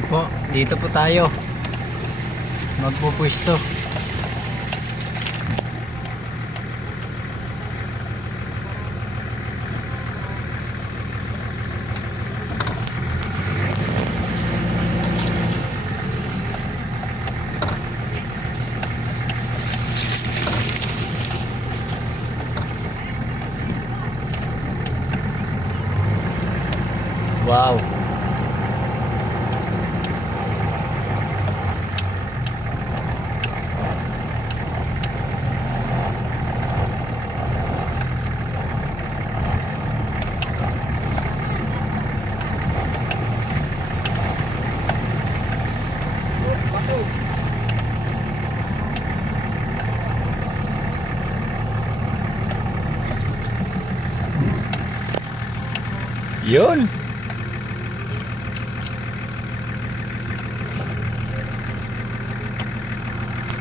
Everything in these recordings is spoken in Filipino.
Yan po, dito po tayo magpupwesto. Wow. Yun.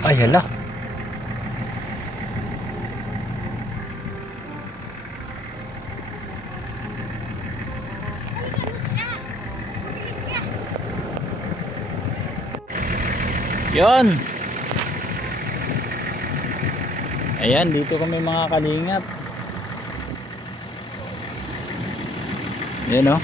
Ay, hala. Yun. Ayan, dito kami mga kalingap. Ayan o.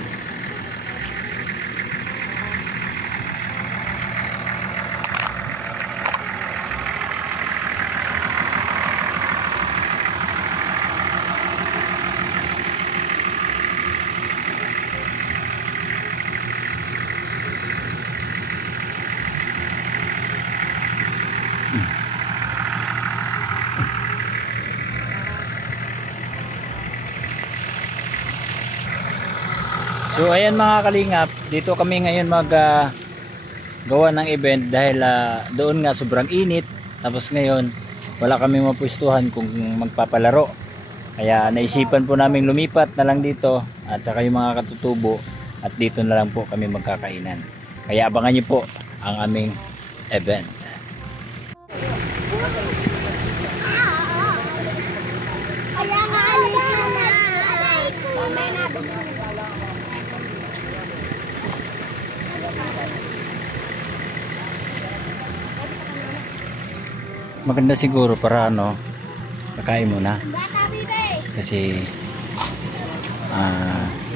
So ayan mga kalingap, dito kami ngayon gawa ng event dahil doon nga sobrang init. Tapos ngayon wala kami mapwestuhan kung magpapalaro. Kaya naisipan po namin lumipat na lang dito at saka yung mga katutubo at dito na lang po kami magkakainan. Kaya abangan niyo po ang aming event. Maganda siguro para kakain muna kasi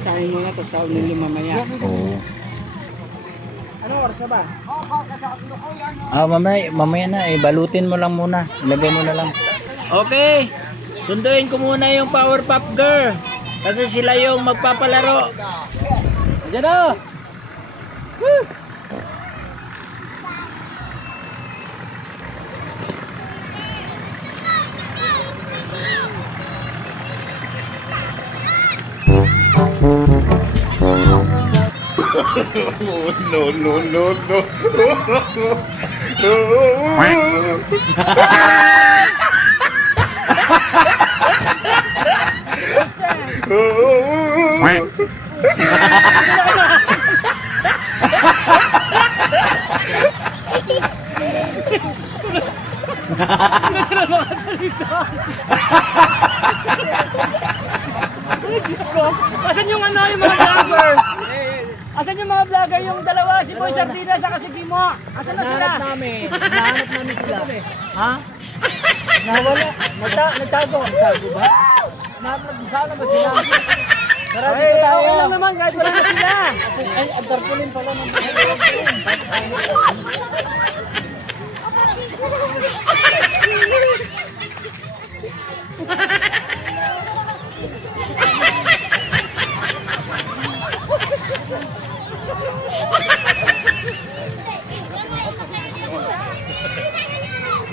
kain muna tapos kaulin yung mamaya. Oo. Ano oras na ba? Mamaya na balutin mo lang muna, ilagay mo na lang. Okay, sunduin ko muna yung Powerpuff Girl kasi sila yung magpapalaro. Diyan o. Woo! No, no, no, no. Hindi sila makasalita. Diyos ko. Asan yung yung mga vlogger? Asan yung mga vlogger? Yung dalawa, si Boy Sardina sa si Bimo. Asan na sila? Nahanap namin sila. Ha? Nawala. Nagtago. Nagtago ba? Sana ba sila? Marami ko tayo. Okay lang naman kahit wala na sila. Ay, ang tarpulin pala ng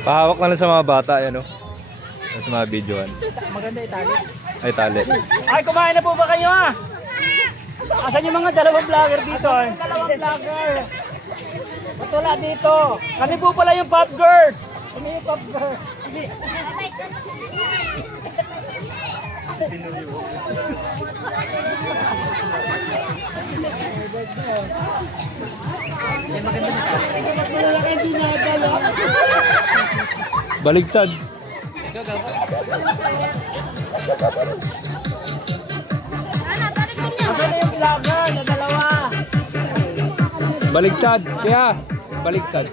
Pahawak na lang sa mga bata, yan o. Sa mga videoan. Maganda itali. Ay, tali. Ay, kumain na po ba kayo ha? Asan yung mga dalawang vlogger dito? Dalawang vlogger. Patula dito. Kami po pala yung Pop Girls. Kami yung Pop Girls. Baligtad. Asan na yung vlogger na dalawa? Baligtad. Kaya, baligtad.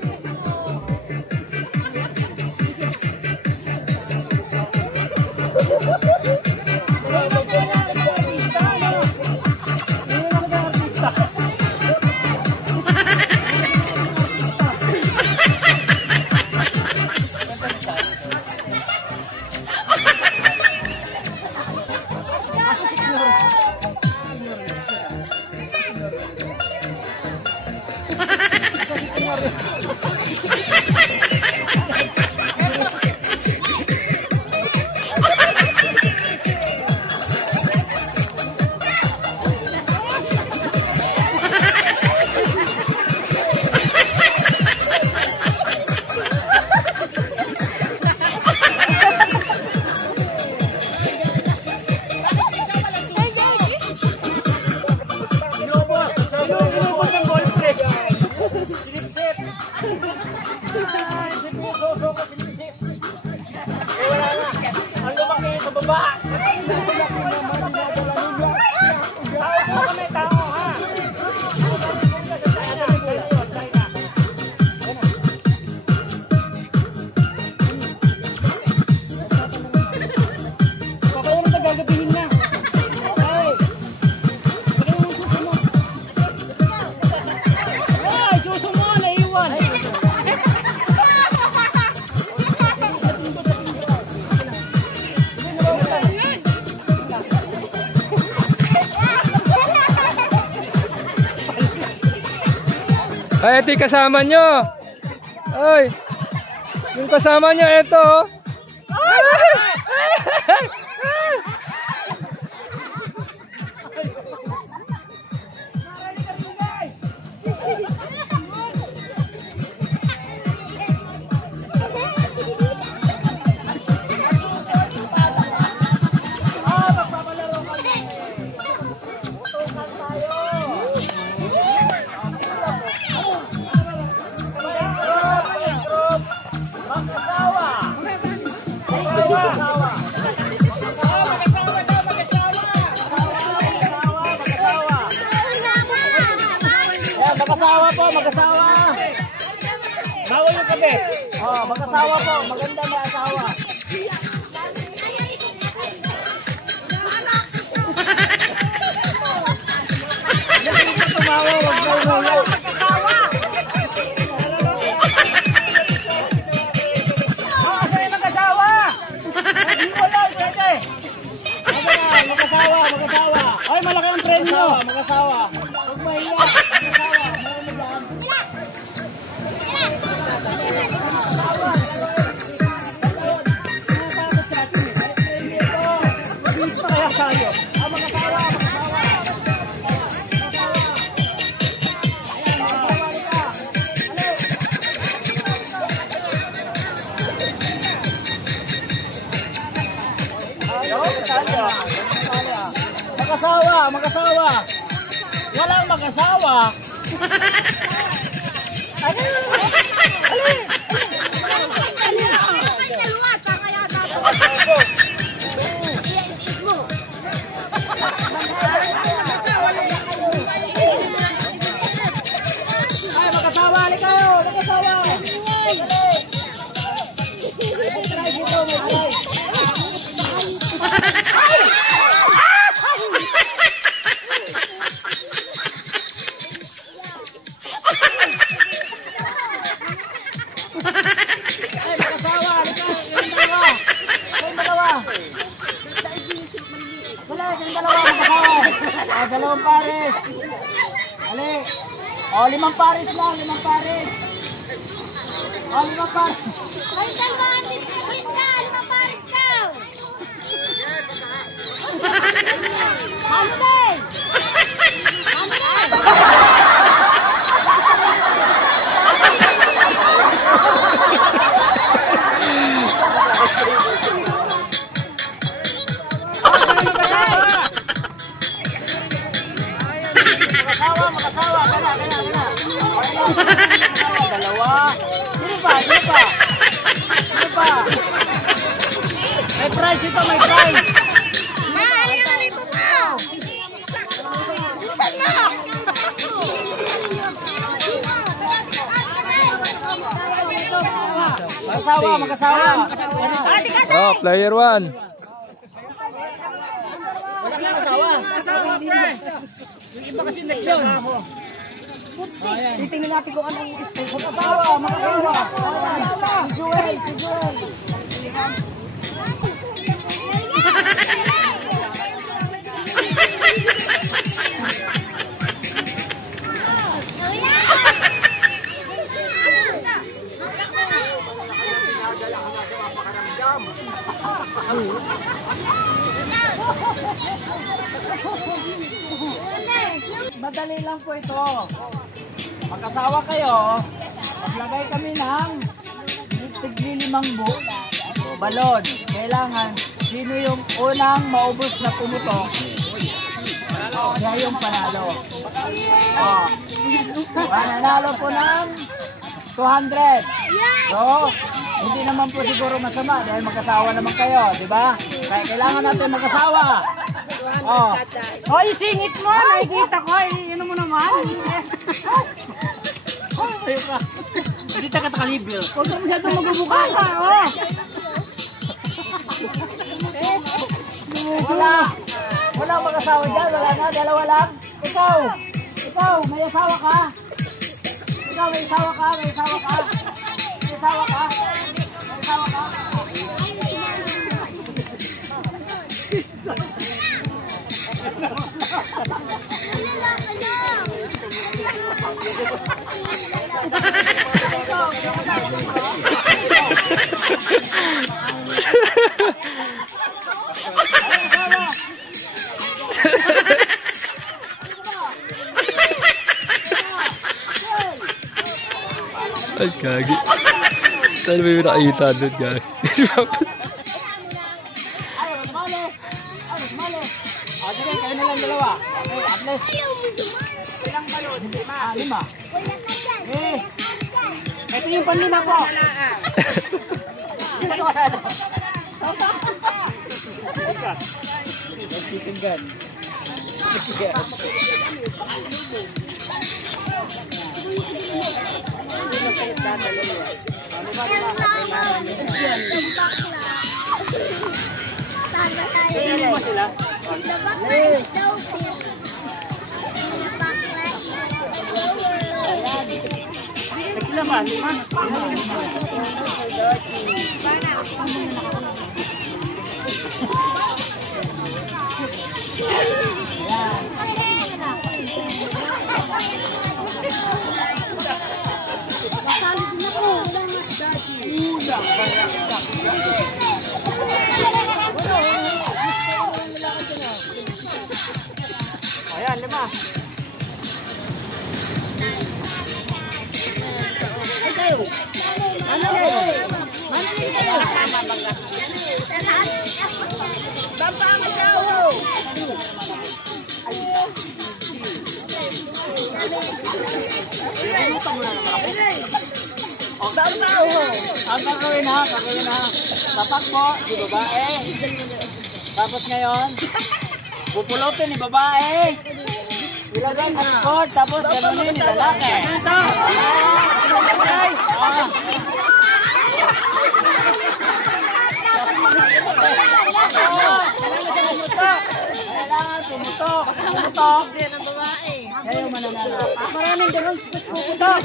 Ay, ito yung kasama nyo. Ay, yung kasama nyo, ito. Mag-asawa po, mag-asawa. Bawal yung kape. Oh, mag-asawa po, maganda na asawa. Tumawa, wag na umawa. Mag-asawa. Oh, kayo mag-asawa. Mag-iwalay, pwede. Mag-asawa, mag-asawa. Ay, malaki ang premyo. Mag-asawa. Huwag mahiya. Mag-asawa. Mag-asawa, mag-asawa. Walang mag-asawa. Ano? Ay, mag-asawa, halik kayo, mag-asawa. Mag-try dito, mag-try. Dalawang pares. Ali. O, 5 pares lang, 5 pares. O, 5 pares. Ay, dalawang pares ka, 5 pares daw. Hantay! Mag-asawa, gana. Dalawa. Sino pa? May price ito, may price. Mahali ka na rito mo. Bilisan mo. Mag-asawa. Oh, player 1. Mag-asawa, pre. Yung iba kasi nag-yun. Titingnan natin kung anong mag-asawa. Si Joel. Madali lang po ito. Mag-asawa kayo, maglagay kami ng tig-5 balon. Kailangan, sino yung unang maubos na pumutok, siya yung panalo. Panalo po ng 200. So, hindi naman po siguro masama dahil mag-asawa naman kayo, di ba? Kaya kailangan natin mag-asawa. Hoy, singit mo! Nakikita ko! Yun mo naman! Ayaw ka! Hindi ka takalibil. Huwag ka masyadong magbubuka ka! Wala mag-asawa dyan. Wala na. Dalawa lang. Ikaw! May asawa ka? May asawa ka? Ay, kagi. Saan may nakita doon, guys? Sige, kayo na lang dalawa. Okay, at least. Ilang balon? 5. Ito yung panlina ko. Ito ko sana. Nagtitinggan. Tingnan mo sila. Naman, ayan, 5. Ang gagawin ha, tapak po si babae. Tapos ngayon, pupulutin ni babae. Ilagay sa likod, tapos ganunin ni lalaki. Kailangan pumutok. Kayo mananalo. Maraming ganun puputok.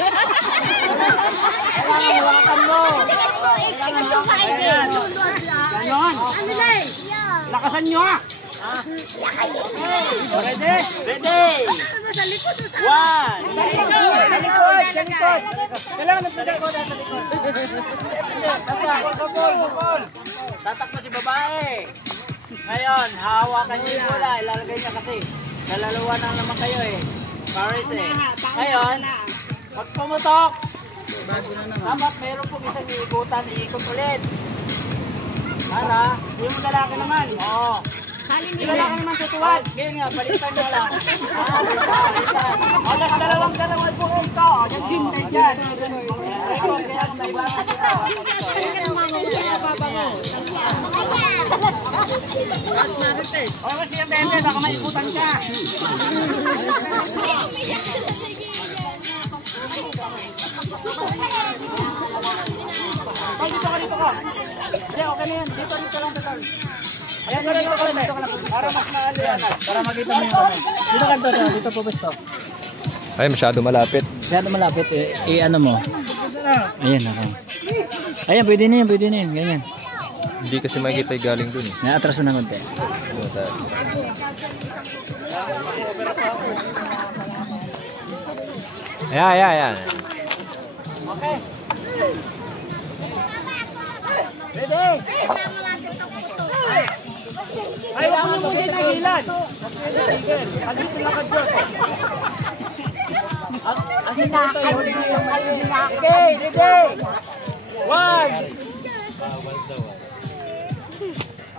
Kailangan hawakan mo. Ganon. Lakasan nyo. Ready? Ready! 1! Sa likod! Kailangan na sa likod. Tatak mo si babae. Ngayon, hawakan niyo yung bola. Ilalagay niya kasi. Dalalawa na naman kayo eh. Paris eh. Ngayon, pag pumutok, dapat meron pong isang iikutan. Iikot ulit. Para, yung lalaki naman. Oo. Yung lalaki naman tutuwad. Ganyan nga, balitan nyo lang. Balitan. O, dalawang po ito. Yung hintay dyan. O, kasi yung bende, baka may ikutan siya. Pag ito ka ako. Hindi, okay na yan. Dito lang sa car. Ayan, gano'n ako kami. Para mas maaliwanag. Para makita mo yung kami. Dito ka to. Dito po besto. Ay, masyado malapit. Masyado malapit. Ano mo? Ayan, ako. Ayan, pwede na yan. Ganyan. Hindi kasi makikita yung galing dun. Naatraso ng konti. Ayan. Okay. Ready? Ay, wag mo muna nahilan. Andito lang ka dyan. Ang sinaka yun. Okay, ready? 1.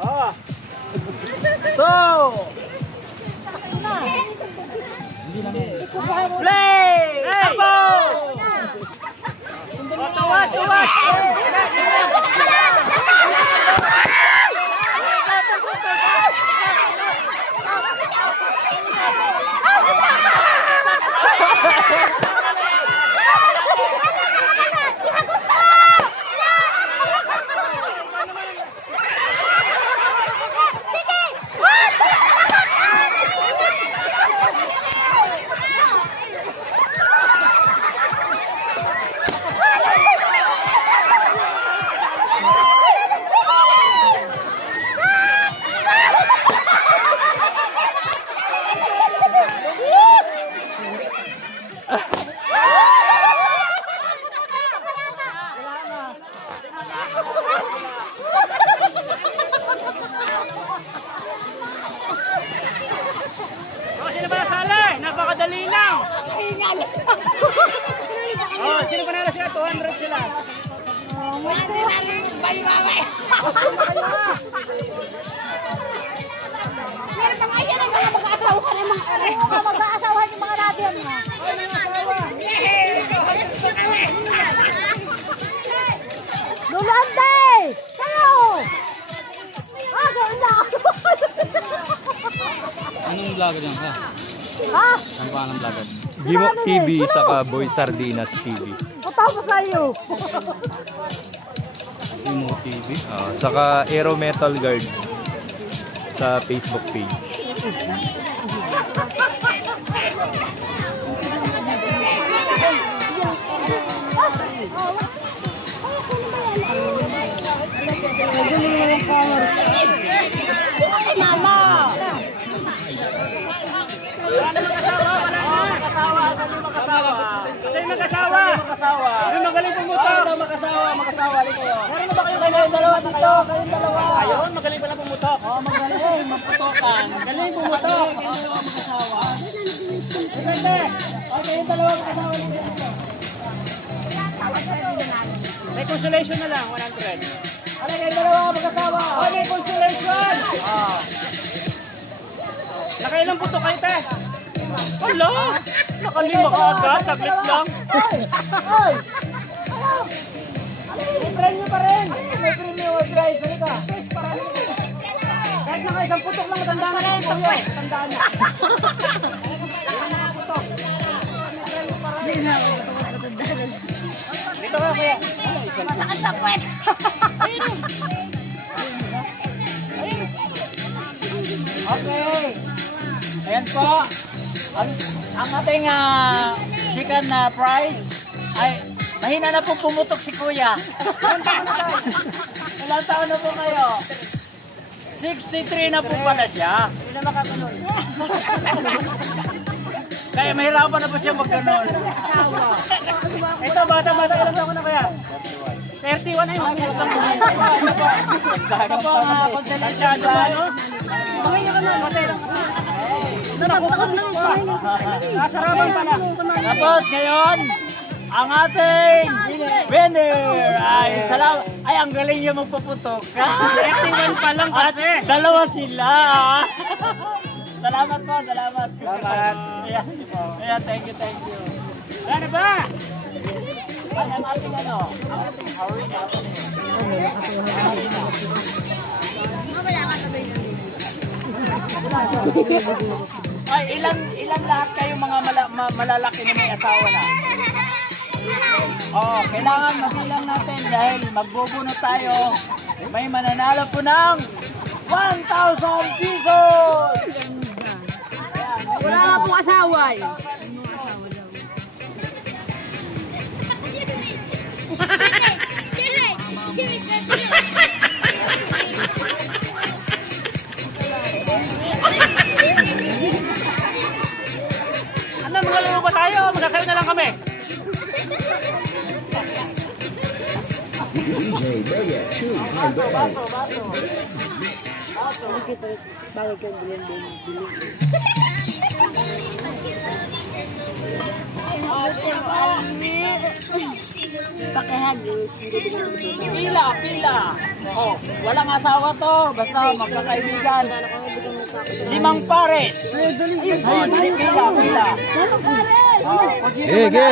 Oh. 2. Play! Apo! Tuwad! Sino ba nasali? Napakadali lang. Oh, sino ba nala sila? 200 sila. Mag-aasawa yung mga radyo mo. Lulande! Hello! Ganda! Anong vlog niyan ka? Ha? Ang pangalan vlog? Gimo TV saka Boy Sardinas TV. Punta ko sa iyo. Gimo TV. Saka Aero Metal Guard sa Facebook page. Mama! Sa'yo mag-asawa? Yung magaling pumutok. Mag-asawa. Meron na ba kayong dalawa dito? Kayong dalawa. Ayun, magaling pala pumutok. Oo, magaling. Magputokan. Galing pumutok. Kayong dalawa mag-asawa. Depende. Okay, yung dalawa mag-asawa dito. May consolation na lang, 100. Ano yung dalawa mag-asawa? Oh, may consolation! Nakailang putok kayo, te? Wala! Nakalima ka agad, saglit lang. Ay! May premyo pa rin! May premyo, guys. Halika. Kahit naka isang putok lang, matandaan na rin. Matandaan na. Dito ka, kuya. Masakit sa kwet. Okay. Ayan po. Ang ating sikat na prize ay mahina na po pumutok si Kuya. Ilang taon na po kayo? 63 na po pala siya. Hindi na makasunod. Kaya mahirapan na po siya magganon. Ito, bata, ilang taon na kaya? 31 na yun. Ito po, pagdalasyado, ano? Matay lang. Natakot na ito. Nasarapan pa na. Tapos ngayon, ang ating winner ay salamat. Ay, ang galing niya magpaputok. Acting pa lang kasi. At dalawa sila. Salamat po, salamat. Salamat. Ayan, thank you. Ano ba? Ay, ang ating ang ating arena. Ay, ilan lahat kayo mga malalaki na may asawa na? Oo, kailangan mabilang natin dahil magbubunot tayo. May mananalo po ng 1,000 pesos! Wala nga pong asawa eh. Ano, maglaro ba tayo? Magkakayo na lang kami. Pila. Oh, walang asawa to. Basta magkakaibigan. 5 pares. Oh, pila. Sige.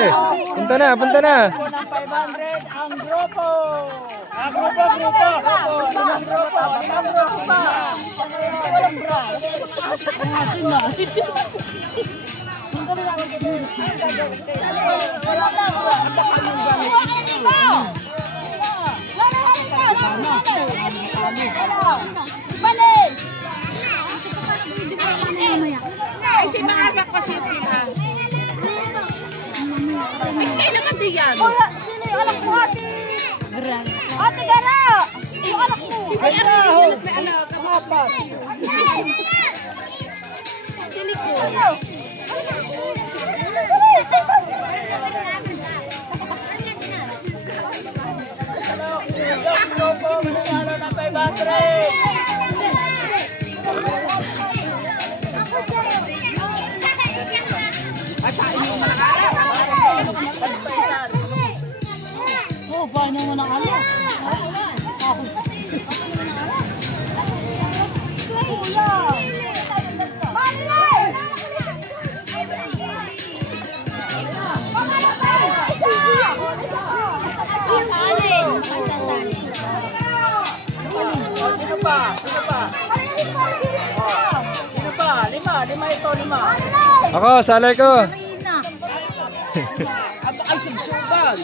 Punta na. Ng 500 ang grupo. Grupo. Ang grupo pa. Walang bra. Si mga anak ko siya pila. Ay, naman diyan. Sino yung anak mo, ate? Ate Gara! Yung anak mo. Ay, anak. Kapapat. Dili ko. Grupo, manalo ng 500. Oh, paano mo nang ano? Sino pa? Lima. Ako, salay ko. Ay, subsuban.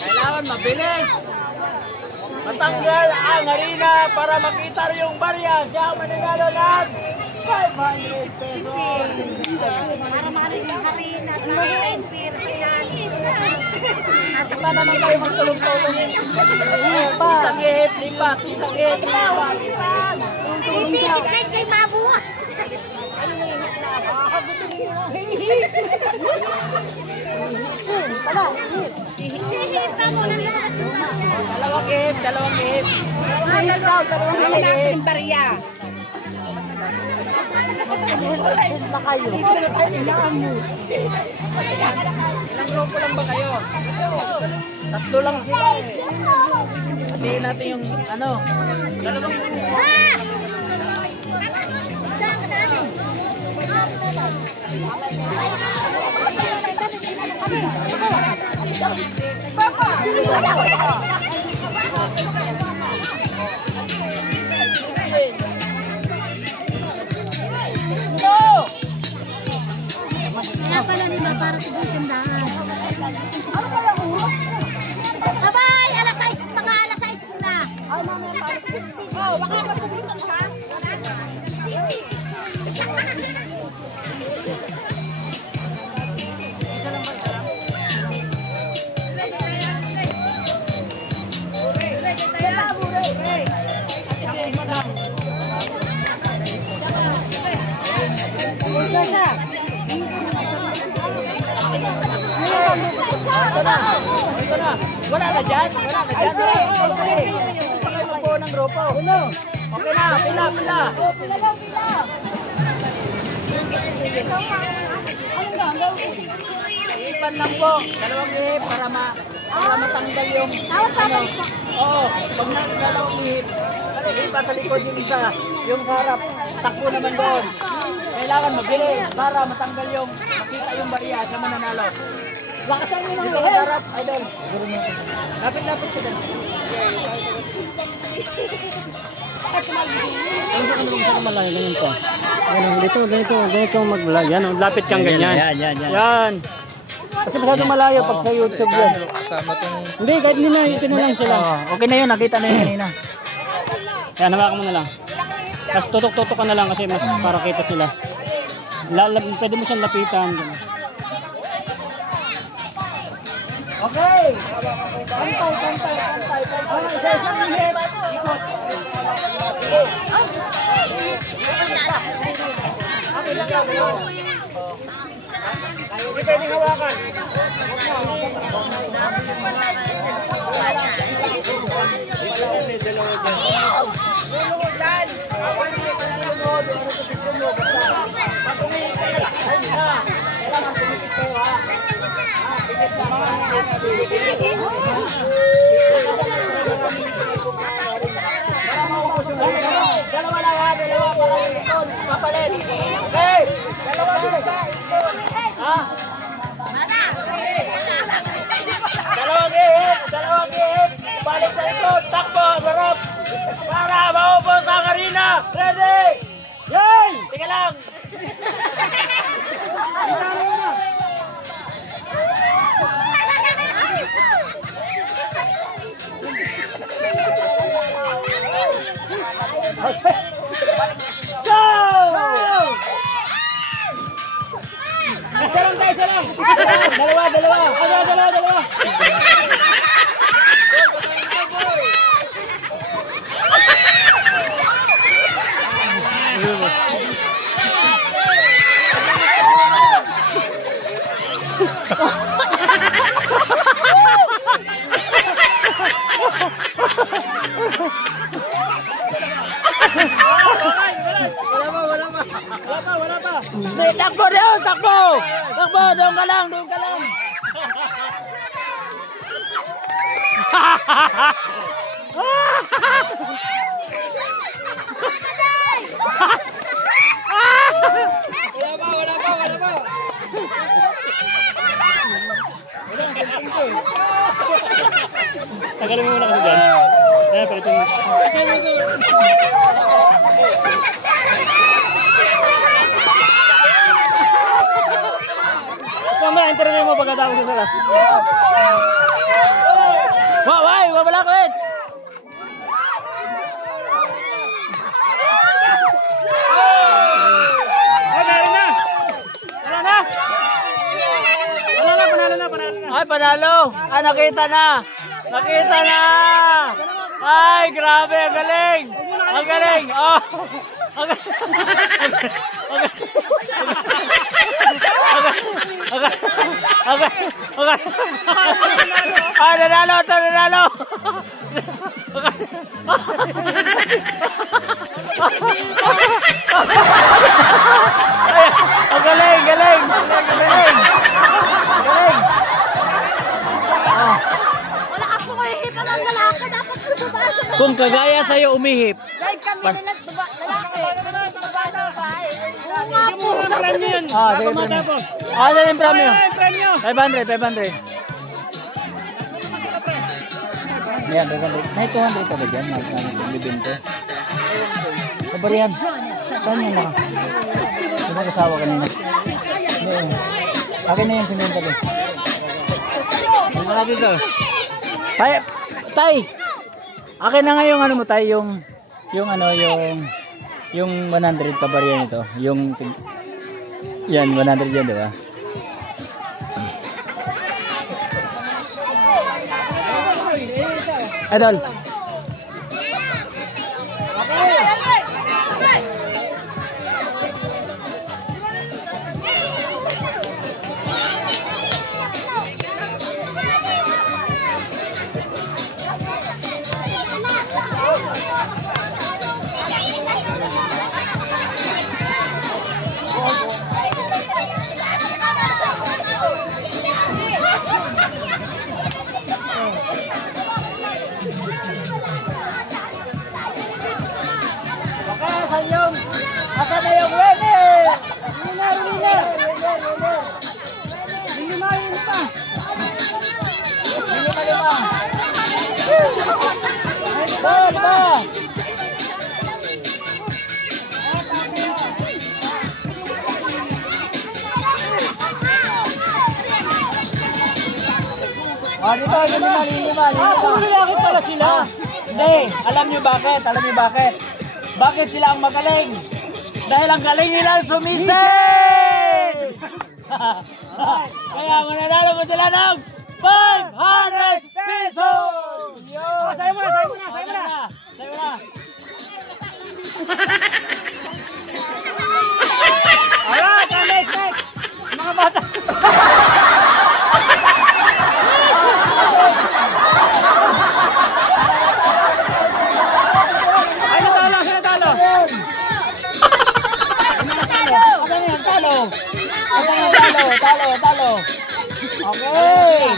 Kailangan mabilis. Matanggal ang harina para makita yung barya. Siya ang mananalo ng 500 pesos. Para mahalin yung harina. Luhuin, pira sa yan. Kita naman kayo magtulong-tulong. Isang ihip, lipat. Ipipit kay Mabuha. Hihip ka mo. Dalawang ihip. Dalawang ihip ng barya. Ilang grupo lang ba kayo? 3 lang sila eh. Hatiin natin yung ano. Dalawang Kaya pala nila para sa gandaan. Ano kaya mo? Bye-bye! Alas 6 na. Oh, baka matutunan ka? Ito na. Wala na dyan. Ito kayo po ng grupo. Okay na. Pila. Ipan lang po. 2 ihip para matanggal yung ano. Oo. Pag dalawang ihip, ipan sa likod yung isa. Yung sa harap. Takbo naman doon. Kailangan mabilis para matanggal yung makita yung barya sa mananalo. Wakasan mo ng harap, idol. Lapit-lapit ka dyan. Saan malayo ganyan to? Ganito mag-vlog. Yan, lapit kang ganyan. Yan. Yan. Kasi masyado malayo pag sa YouTube yan. Kasama tong... Hindi, kahit hindi na, ito na lang sila. Okay na yun, nakita na yun kanina. Yan, hawakan mo na lang. Tapos tutok-tutok ka na lang kasi mas para kita sila. Pwede mo siyang lapitan. Okay! Pantay. Isang minute. Hindi pwedeng hawakan. Dalawa lang ha, dalawa para ito, papalit. Okay, dalawa lang isa. Ha? Dalawang hit. Balik sa ito, takbo, sarap. Para maubos ang arena. Ready? Yay! Tika lang. Go! Isa lang. Dalawa. Dalawa. Wala pa. Hindi, takbo doon, takbo, doon ka lang. Wala pa. Tagalin mo muna kasi dyan. Palitin mo. Interview mo pagkatapos sa sala. Wala ko eh. Ay, panalo. Ay, nakita na. Ay, grabe, ang galing. Oh. Okay. Ah, nanalo. Ang galing. Wala ako ihip ang lalaki. Dapat bubasa. Kung kagaya sa'yo umihip. Dahil kami nila lalaki. Sige, premyo. Ano yung premyo? 500. Ayan, 500. May 200 pa ba dyan? Nagbibinto. Kabarihan. Saan yan naka? Diba kasawa kanina? Akin na yung sinunta ko. Malaki ka. Tay! Akin na nga yung ano mo tay, yung 100 pabarihan ito. Yan, 100 yan, diba? Idol. Asan na yung winner? Winner. Hindi na pa. lima. Lima. Oh, dito, lima. Puro lalaki pala sila. Hindi, alam niyo bakit? Bakit sila ang magaling? Dahil ang galing nila sumisip! Kaya mananalo mo sila ng 500 pesos! Oh, sayo mo na. Sayo na! Alright, next. Mga bata. Ay, natalo. Talo. Okay.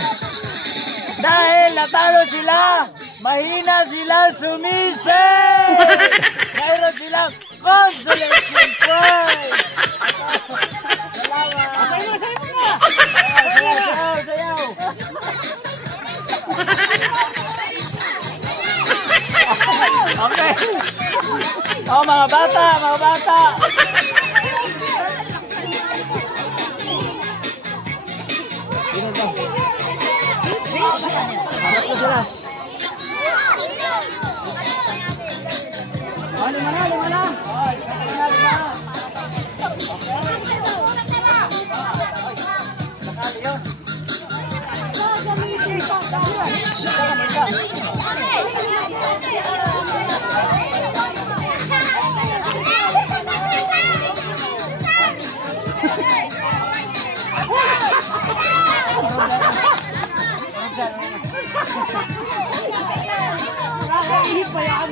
Dahil natalo sila, mahina sila sumisip! Mayroon silang consolation prize! Salamat! Sayo mo na. Sayaw! Okay. Oh, mga bata. Harap ko sila. Oh, lima na. Lima. Nakakaihip pa yan.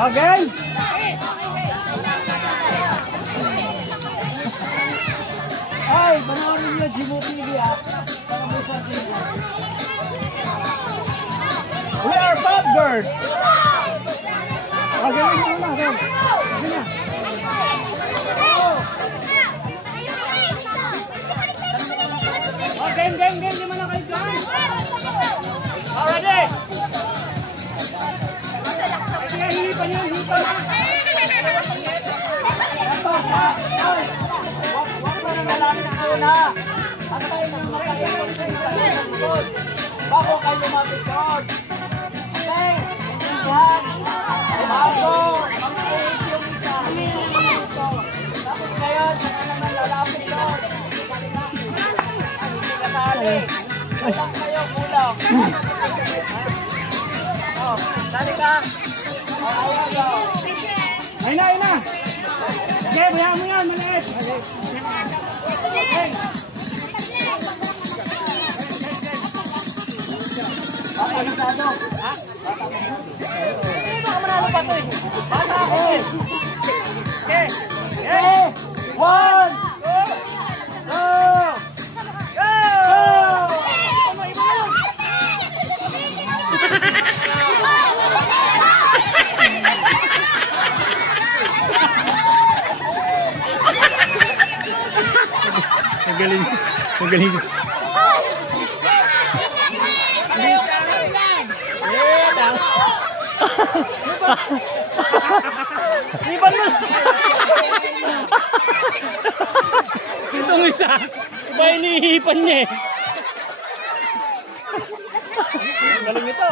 Okay. Ay, panoorin niyo Jimo TV ah. We are Bob Girls. Okay, muna. Oh, game. Lima na kayo dyan. Already. Kaya hihipan na. Huwag mo na nalamin na kayo na. Antayin nyo makaipon sa isang lingkod bago kayo lumapit doon. Okay? Yan. Bago mag-8 yung isa. Tapos ngayon, saka naman lalapit doon. Hindi kasali. Kulang kayo, kulang. Oh, sali ka. Oh, ayan daw. Ayun na. Okay, bayaan mo yan. Maliit. Okay. Bata manalo pa to eh. Bata ako eh. Okay. Okay. 1, 2, go! Magaling. Hipan mo. Itong isa. Iba inihipan niya eh. Galing ito.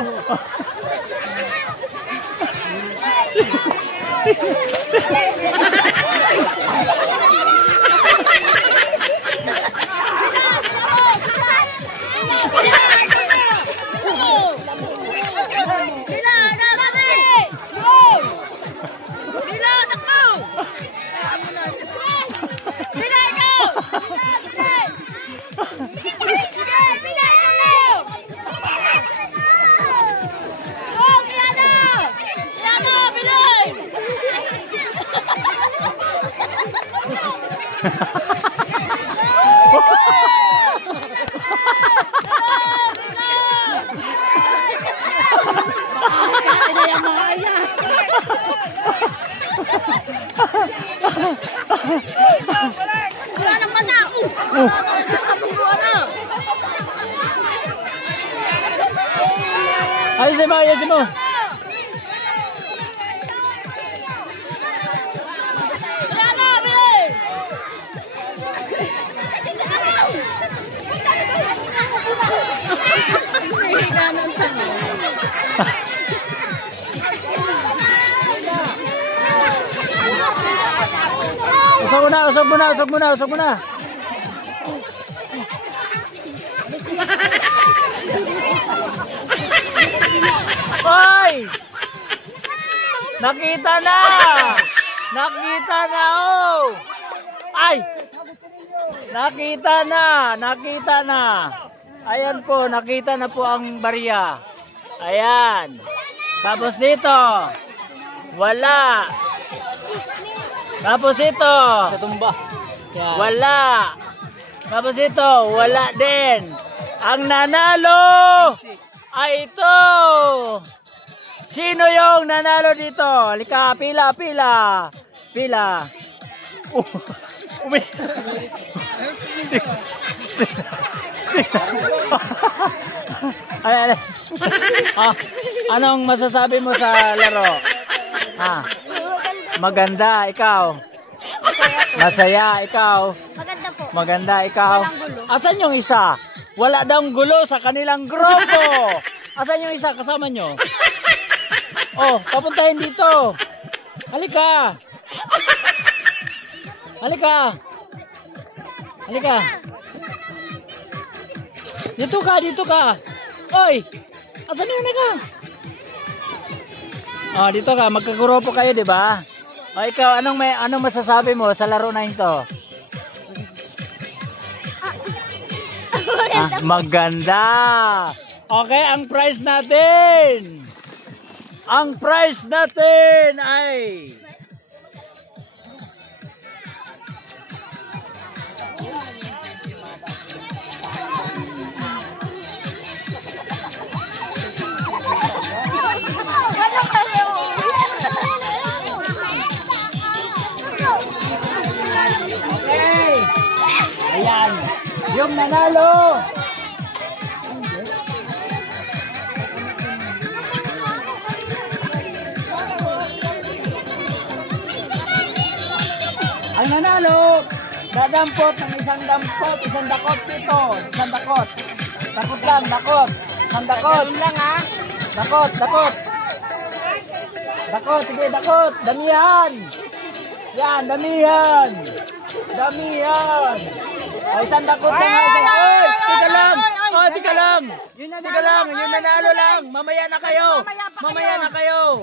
Wala nang mata. Ayusin mo, ayusin mo. Usog mo na, usog mo na, usog mo na, usog mo na. Hoy! Nakita na! Nakita na, oh! Ay! Nakita na! Nakita na! Ayan po, nakita na po ang barya. Ayan. Tapos dito, wala. Tapos ito, wala. Tapos ito, wala din. Ang nanalo ay ito. Sino yung nanalo dito? Halika, pila, pila. Pila. Anong masasabi mo sa laro? Maganda, ikaw. Masaya, ikaw. Maganda po. Maganda, ikaw. Walang gulo. Asan yung isa? Wala daw gulo sa kanilang grupo. Asan yung isa kasama nyo? Oh, papuntahin dito. Halika. Halika. Halika. Dito ka, dito ka. Oy, asan yung naka? Oh, dito ka, magkagrupo kayo, di ba? O ikaw, anong masasabi mo sa laro na ito? Maganda. Okay, ang prize natin. Ang prize natin ay okay. Ayan. Yung nanalo. Ang nanalo, dadampot ng isang dampot, isang dakot dito, isang dakot. Dakot lang, dakot. Isang dakot. Lang ha. Dakot, dakot. Dakot, sige, dakot. Damihan. Yan, damihan. Damihan. Ay, isang dakot lang ha. Ay, tika lang. Oh, tika lang. Tika lang, yung nanalo lang. Mamaya na kayo. Mamaya na kayo.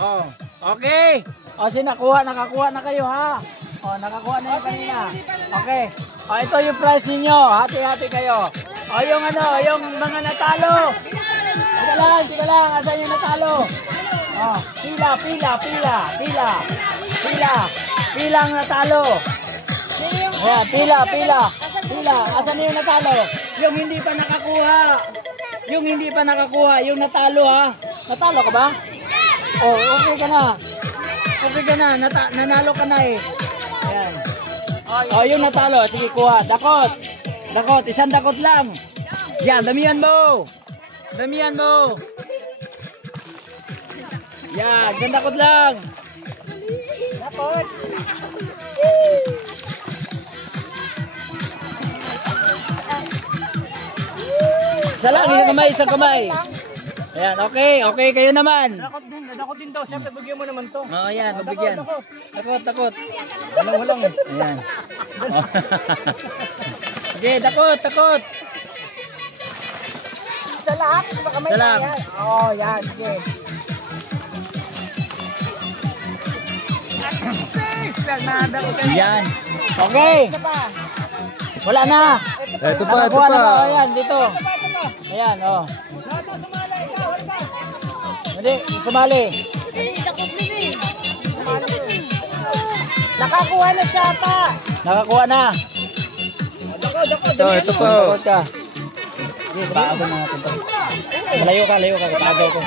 Oh, okay. O, nakakuha na kayo ha. O, nakakuha na yung kanina. Okay. O, ito yung prize ninyo. Hati-hati kayo. O, yung yung mga natalo. Tika lang. Asan yung natalo? O, pila. Pila ang natalo. O, pila. Asan yung natalo? Yung hindi pa nakakuha. Yung natalo ha. Natalo ka ba? O, okay ka na. Okay ka na, nanalo ka na eh. Ayan. O, yung natalo. Sige, kuha. Dakot. Dakot, isang dakot lang. Yan, damihan mo. Damihan mo. Yan, isang dakot lang. Dakot. Isa lang, isang kamay. Ayan, okay. Okay kayo naman. Dakot din to. Siyempre, bigyan mo naman to. Oo, yan, mabigyan. Takot. Walang. Ayan. Sige, takot. Sa lahat, baka may Sa lahat. yan. Oh, yan. Sige. Yan. Okay. Wala na. Ito pa. Nakakuha na ba? Ayan, dito. Ayan, oh. Hindi, sumali. Nakakuha na siya pa. Nakakuha na. Ito po. Takot ka. Sige, paagaw na natin to. Layo ka, paagaw ko.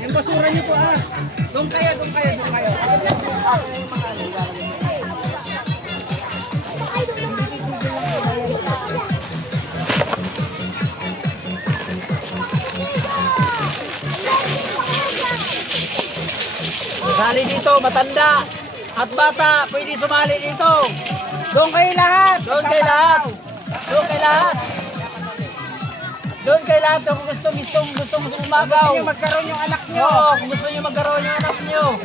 Yung basura niyo po ah. Doon kayo. Sali dito, matanda at bata, pwede sumali dito. Doon kayo lahat. Doon kay lahat. Kung gustong umagaw. Yung magkaroon yung anak niyo. Oo, kung gusto niyo magkaroon yung anak niyo.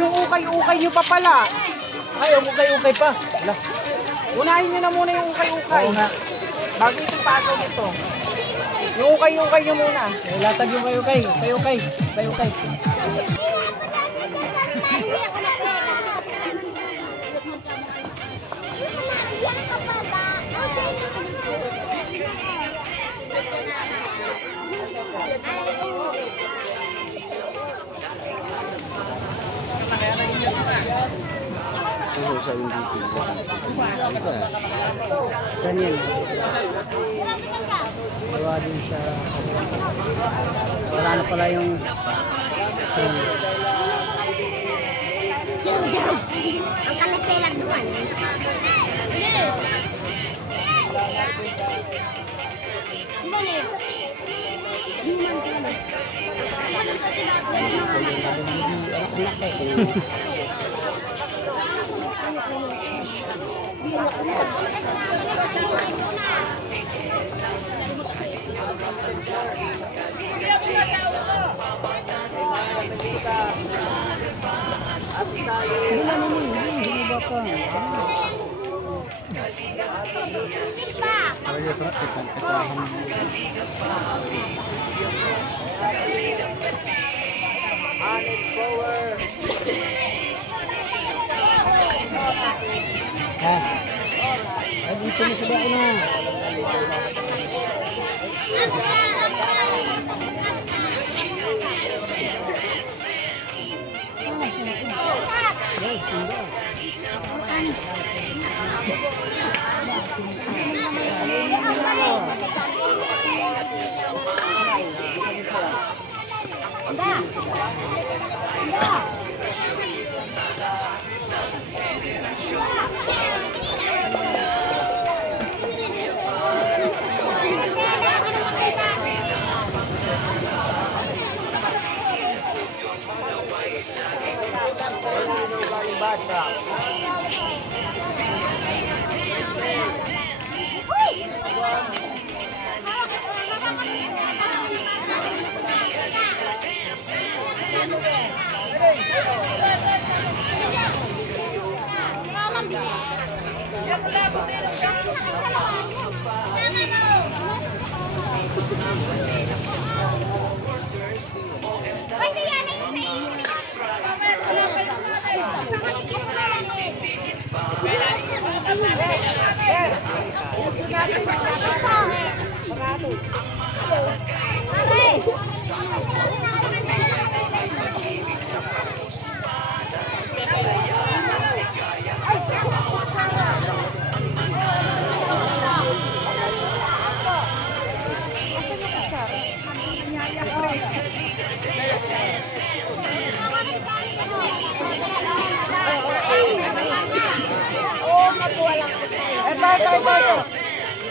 Yung ukay-ukay niyo pa pala. Ay, ukay-ukay pa. Unahin niyo na muna yung ukay-ukay. Oo nga. Bago itong pagaw nito. Yung ukay-ukay niyo muna. Latag yung ukay-ukay. Ganyan. Gawa din siya. Wala na pala yung... Ang kalapelang naman. Ito.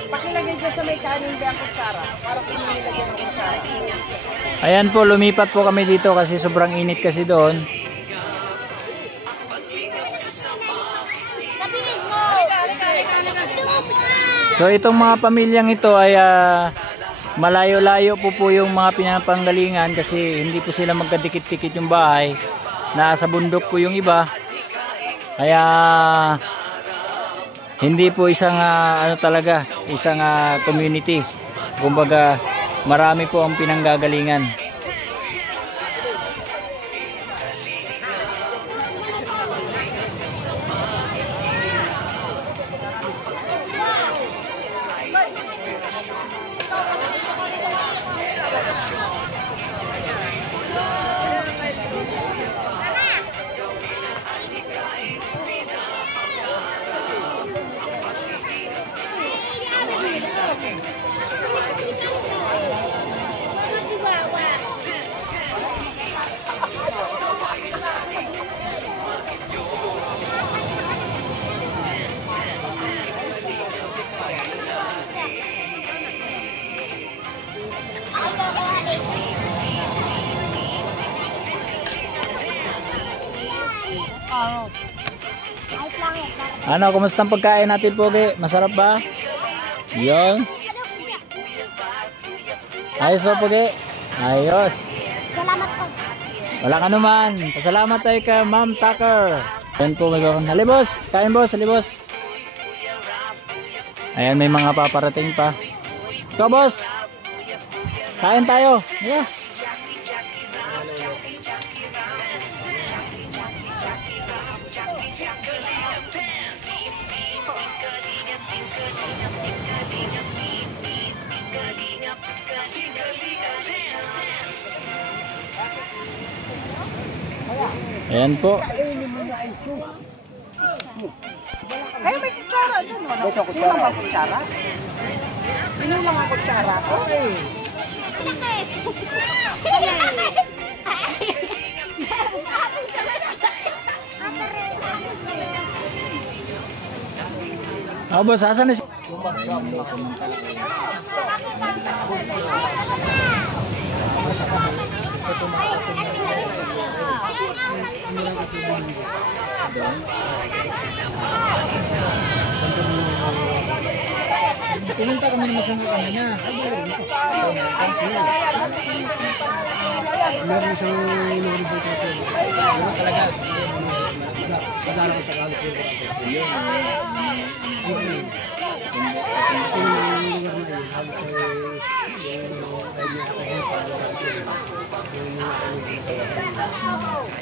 Pakilagay dyan sa may kanin ba ang kutsara para kung nilagyan ng kutsara. Ayan po, lumipat po kami dito kasi sobrang init kasi doon. So itong mga pamilyang ito ay malayo-layo po yung mga pinapanggalingan kasi hindi po sila magkadikit-dikit yung bahay. Nasa bundok po yung iba. Kaya hindi po isang isang community. Kumbaga marami po ang pinanggagalingan. Ano, kumusta ang pagkain natin, Pogi? Masarap ba? Yun. Ayos ba, Pogi? Ayos. Salamat po. Walang anuman. Pasalamat tayo kay Ma'am Tucker. Yan po, may bakon. Hali, boss. Kain, boss. Hali, boss. Ayan, may mga paparating pa. Ikaw, boss. Kain tayo. Yeah. Ayan po. Ay, may kutsara dun. Kulang ba kutsara? Pinulang ang kutsara ko. Oh, boss, asan na si... Pinunta kami naman sa mga kanina. Meron siyang inuwi po sa atin. Meron talaga. Pagdala ko Tagalog po.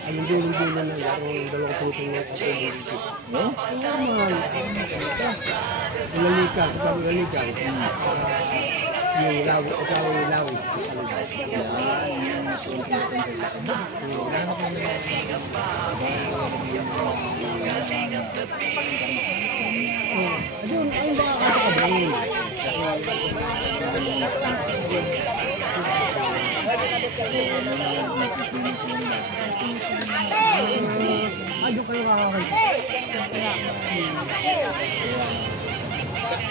Ang dulo-dulo na lang ang dalawang putong na ito. No? Ang lalika, kasama lalika. Yung lawi, ikaw yung lawi. Ayun, ayun ba kakakabangin? Ayun kayo kakakabangin.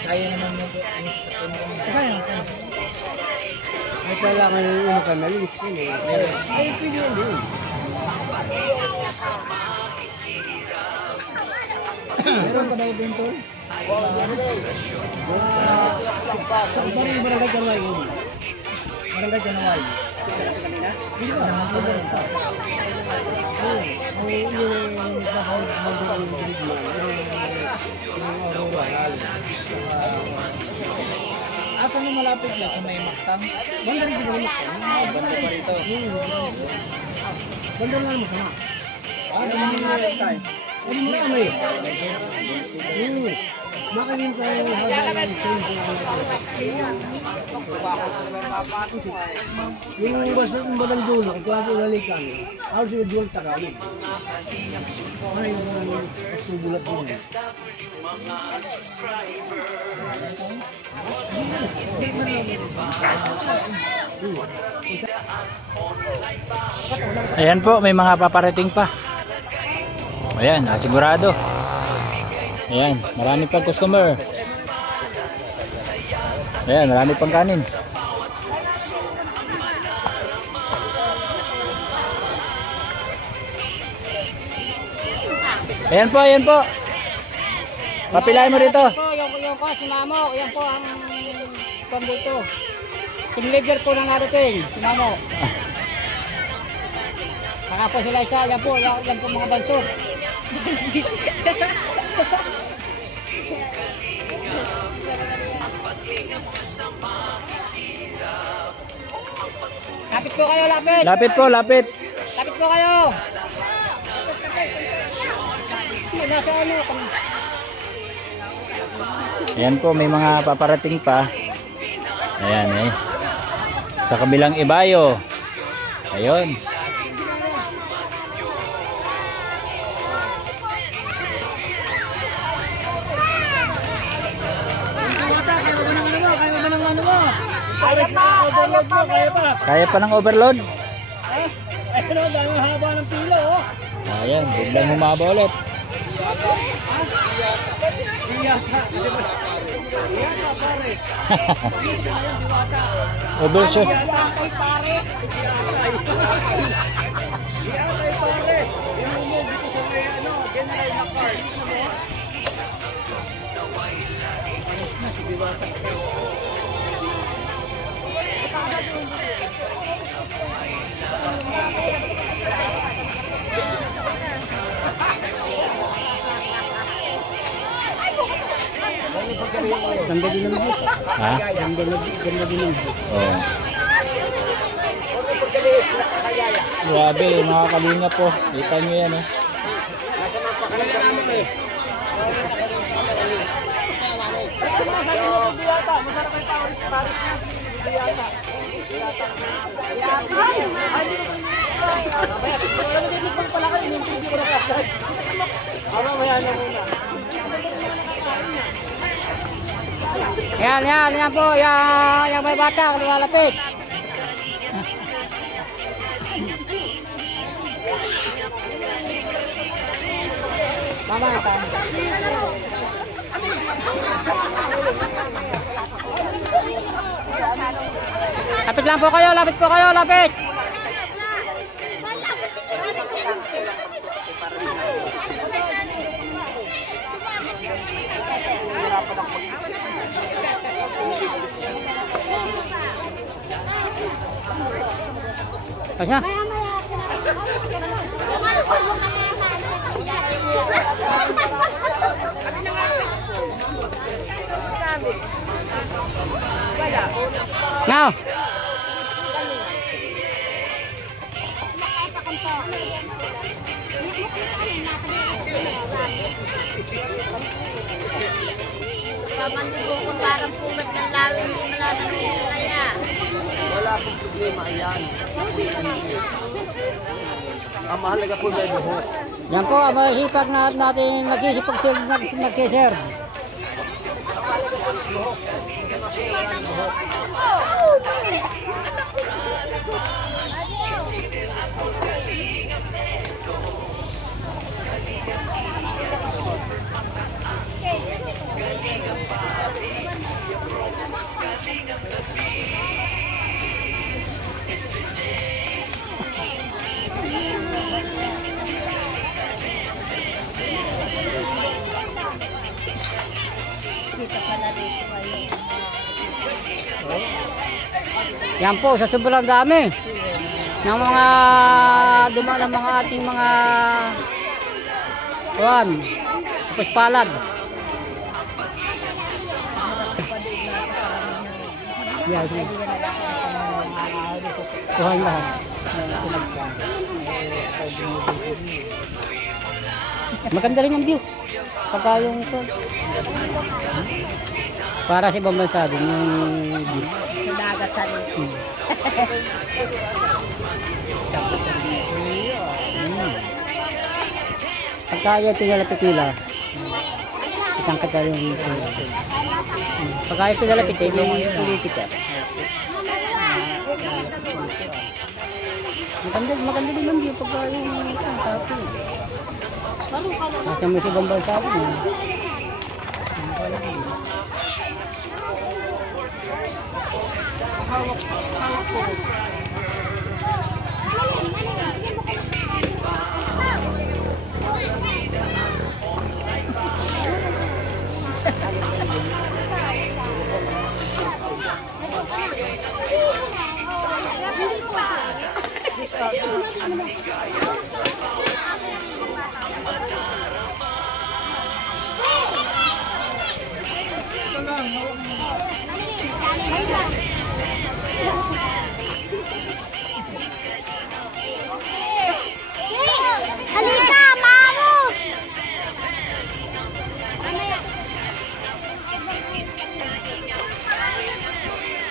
Kaya naman mo po ang sasakyan mo. Kaya. Ay kailangan yung kanalis ko. Ay pili yan din. Meron ka ba yung bentol? Barangay Kanaway. Barangay Kanaway. Hindi ba? Asan yung malapit lang sa may maktang? Banda rin yung maktang. Banda pa rito. Banda lang mo ka. Ano yung tayo? Ano mo ano eh? Makalim tayo habang yung basta yung badang dulo, kung ako nalikan, ako siya dulo Tagalog. Ay, pagsubulat mo. Ayan po, may mga paparating pa. Ayan, sigurado. Ayan, marami pang customer. Ayan, marami pang kanin. Ayan po, ayan po. Papilain mo rito. Yung po, sinamo. Yan po ang pambuto. team leader po ng Arating, si Mamo. Saka po sila isa, yan po mga bansot. Lapit po kayo, lapit! Lapit po, lapit. Lapit po kayo! Nasa ano? Ayan po, may mga paparating pa. Ayan eh. Sa kabilang ibayo. Ayun. Kaya pa ng overload. Ayun o, dahil haba ng pila oh. Ayan, biglang humaba ulit. Overshoot. Ganda din naman ito. Ha? Ganda din naman. Oo. Grabe, mga kalinga po. Kita nyo yan eh. Yan po, yung may bata, lumalapit. Tama. Lapit lang po kayo, lapit. Pasya. Now. Pamandigo ko parang pumat ng lawin ni malamang kaya. Wala pong problema yan. Ang mahalaga po may buhok. Yan po, ang mahihipag na natin nag-serve. Yan po, sa sobrang dami ng mga dumaan ng mga ating mga tapos palad. Yan. Tuhan lahat. Maganda rin ang view. Pagka yung ito. Para sa ibang bansa din yung view. Nagatan. Pagka yung pinalapit nila, isang kata yung pagka yung pinalapit yung politika. Maganda din ang view pagka yung tapos. Nasa mo sa ibang bansa din. Halika, mamo!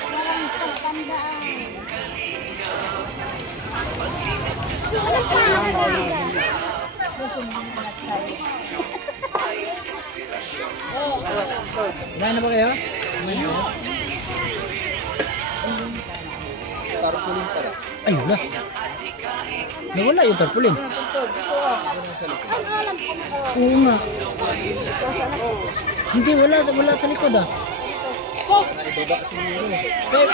Walang pagtandaan. Kumain na ba kayo? Ayun na. Nawala yung tarpaulin. Oo nga. Hindi, wala sa likod ah. Eh,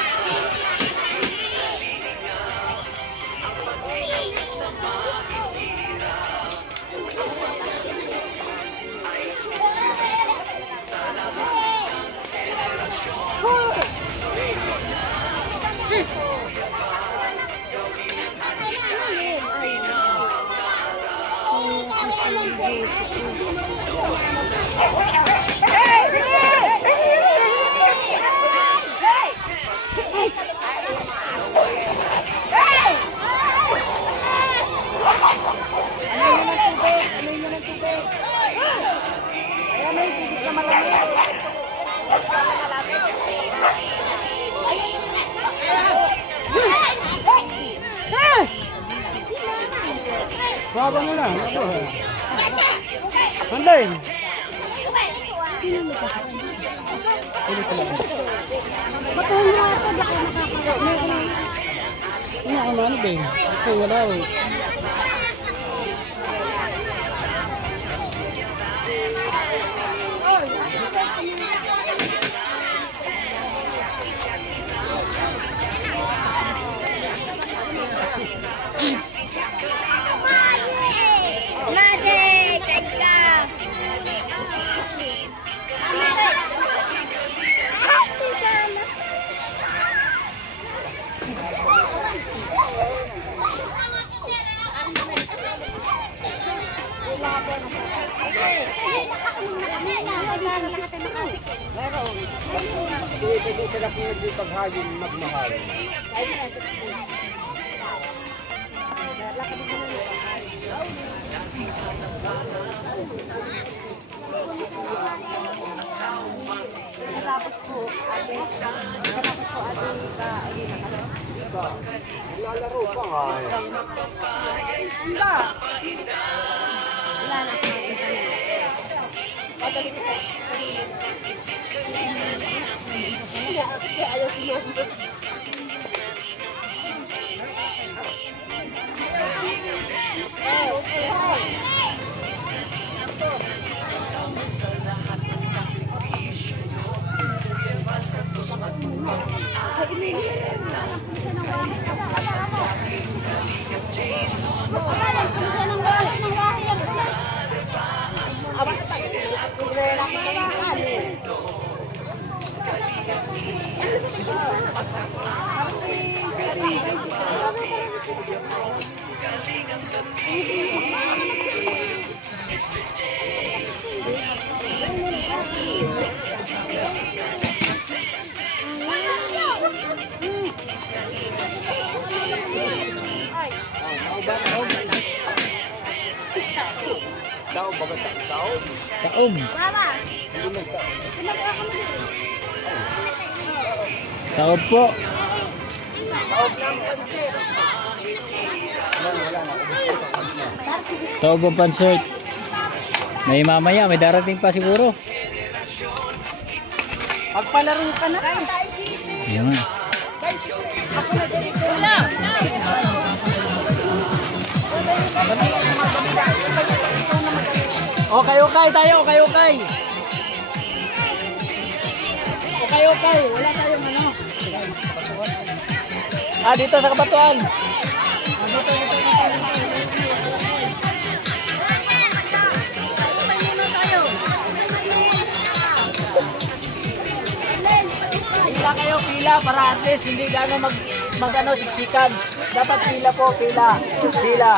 Baba mo na. Panday. Matuhin mo ito, baka makakalaw. Ano ako na ano ba? Ito wala eh. Magic! Teka! Pwede sila kung nagpaghagin magmahal. Lalaro pa nga eh. Wala na ako. taog. Taog po. Taog po pansert. May mamaya, may darating pa siguro. Pagpalaro ka na. Yan. Okay tayo, okay. Okay. Wala tayong ano. Dito sa kabatuan. Pila para at least hindi gano'n mag-ano siksikan. Dapat pila.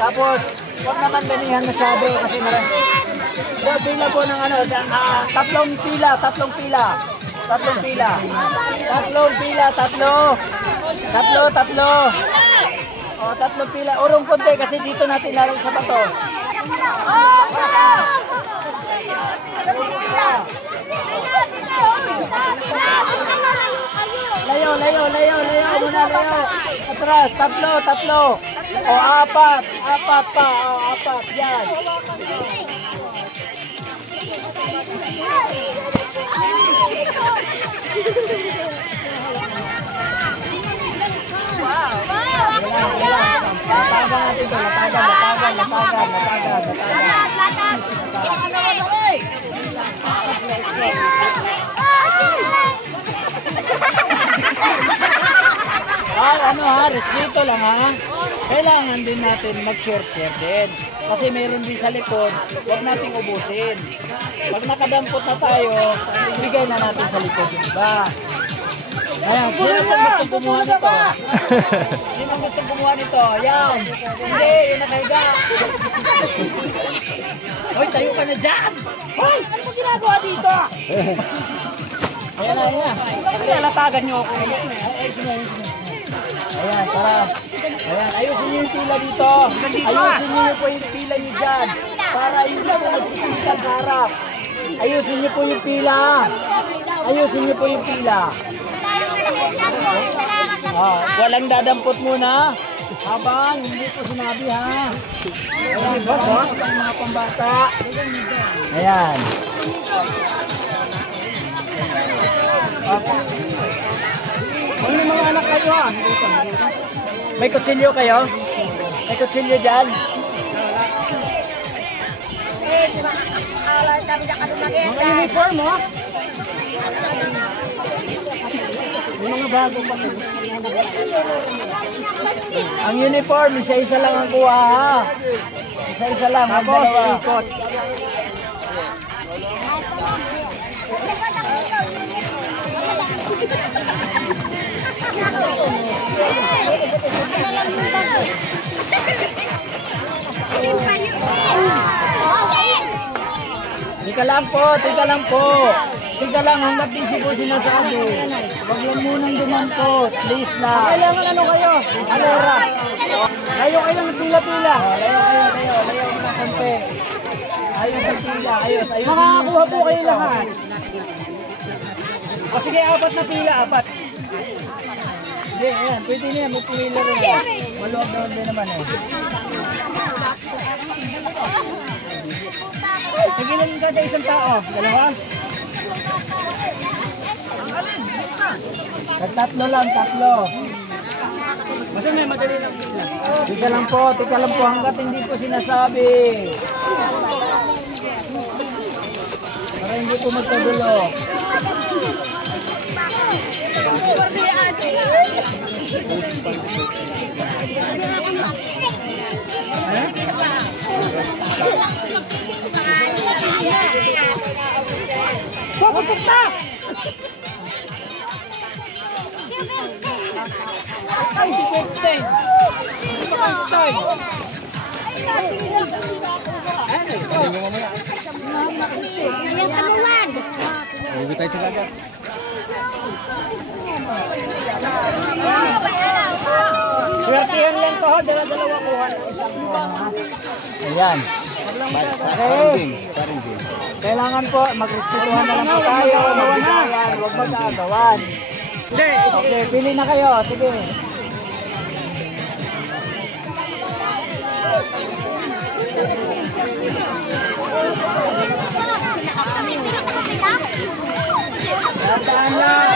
Tapos, huwag naman ganihan masyado kasi marami. Pila po ng ano, tatlong pila. Tatlong pila. Tatlong pila, tatlo. Tatlo. O, tatlong pila. Urong konti kasi dito natin larong sa bato. Layo. Muna, layo. Atras, tatlo. O, apat pa. O, apat. Yan. Latagan natin ito. Respeto lang ha. Kailangan din natin mag-share din. Kasi meron din sa likod, huwag nating ubusin. Pag nakadampot na tayo, ibigay na natin sa likod yung iba. Ayan, sino gusto kumuha nito? Sino gusto kumuha nito? Yan. Hindi, yung nakahiga. Hoy, tayo ka na dyan. Hoy, ano mo ginagawa dito? Ayan. Kaya latagan nyo ako. Ayan, ayusin nyo yung pila dito. Ayusin nyo po yung pila nyo dyan. Para yung po magsikitan sa harap. Ayusin nyo po yung pila. Walang dadampot muna. Habang, hindi po sinabi ha. Ayan, mga pambata. Ayan. Ano mga anak kayo ha? May kutsilyo kayo? May kutsilyo dyan? Mga uniform mo? May mga bago pa. Ang uniform, isa-isa lang ang kuha ha. Isa-isa lang, ang dalawa. Tika lang, hanggat di sipo sinasabi. Huwag lang munang dumampot. Please lang. Kailangan ano kayo? Alera. Layo kayo ng pila-pila. Layo ng konti. Ayos ang pila, ayos. Makakakuha po kayo lahat. O sige, apat na pila, apat. Sige, ayan, pwede niya, may pila rin. Maluwag din naman eh. Sige lang kada isang tao. Dalawa? Tatlo lang. Basta may madali lang. Tika lang po hanggat hindi ko sinasabi. Para hindi po magkagulo. Ay, si Captain! Swertihan lang to, dala-dalawa kuha ng isang kuha. Ayan. Okay. Kailangan po, magrespetuhan na lang po tayo. Huwag mag-aagawan. Okay, pili na kayo. Sige. Saan lang?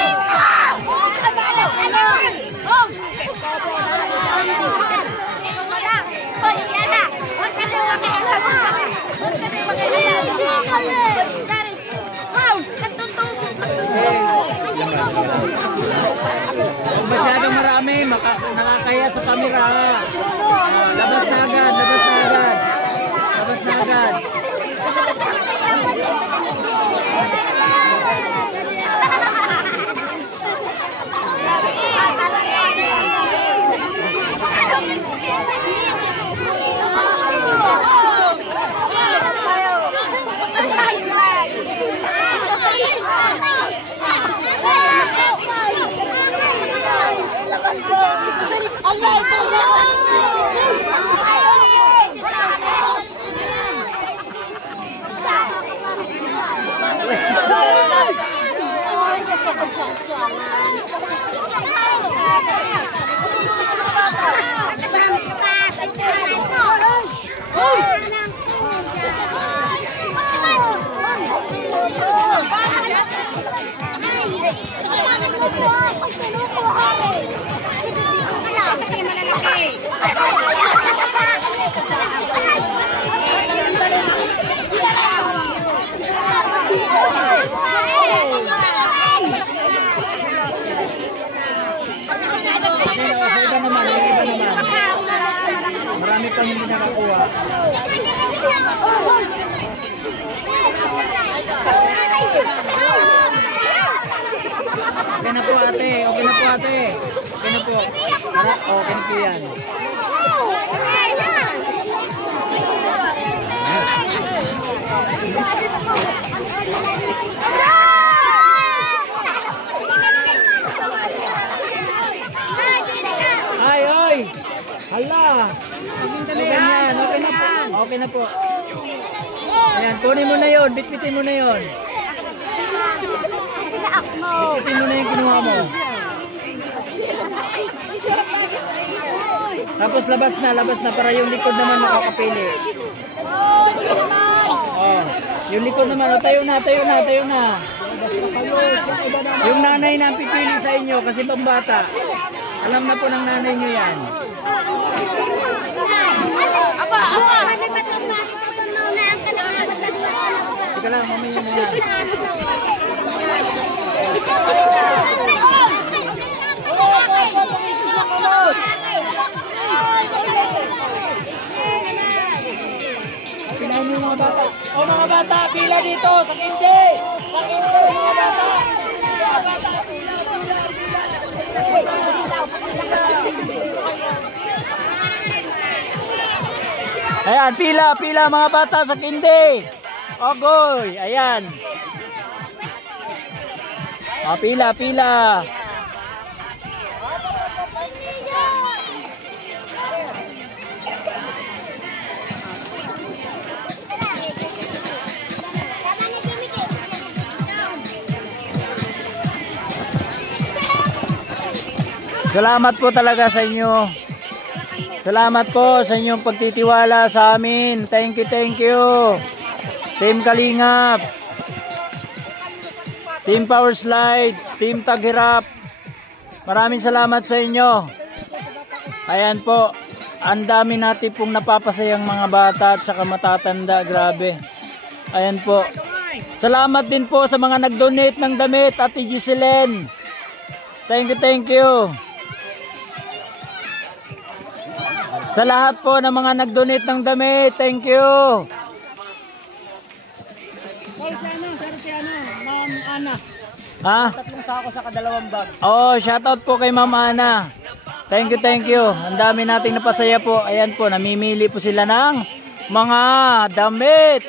Masyadong marami, nakakaya sa kamera. Labas na agad. Marami pang hindi nakakuha. Okay na po ate, okay na po ate. Okay na po. Okay na po yan. Ay, ay! Hala! Okay yan, okay na po. Okay na po. Ayan, kunin mo na yun, bitbitin mo na yun. Bitbitin mo na yung kinuha mo. Tapos labas na para yung likod naman makakapili. Oh, yung likod naman, oh, tayo na. Yung nanay na ang pipili sa inyo kasi pambata. Alam na po ng nanay nyo yan. Teka lang, mamaya na yan. Pinahin mo mga bata. O mga bata, pila dito sa kindi! Sa kindi, mga bata! Mga bata, pila! Ayan, pila mga bata sa kindi. Ogoy, ayan. O, pila. Salamat po talaga sa inyo. Salamat po sa inyong pagtitiwala sa amin. Thank you. Team Kalingap, Team Power Slide, Team Taghirap. Maraming salamat sa inyo. Ayan po, ang dami natin pong napapasayang mga bata at saka matatanda. Grabe. Ayan po. Salamat din po sa mga nag-donate ng damit, Ate Giseline. Thank you. Sa lahat po ng mga nag-donate ng damit, thank you. Ma'am Ana. Ha? Tatlong sako sa kadalawang bag. Oh, shoutout po kay Ma'am Ana. Thank you. Ang dami nating napasaya po. Ayan po, namimili po sila ng mga damit.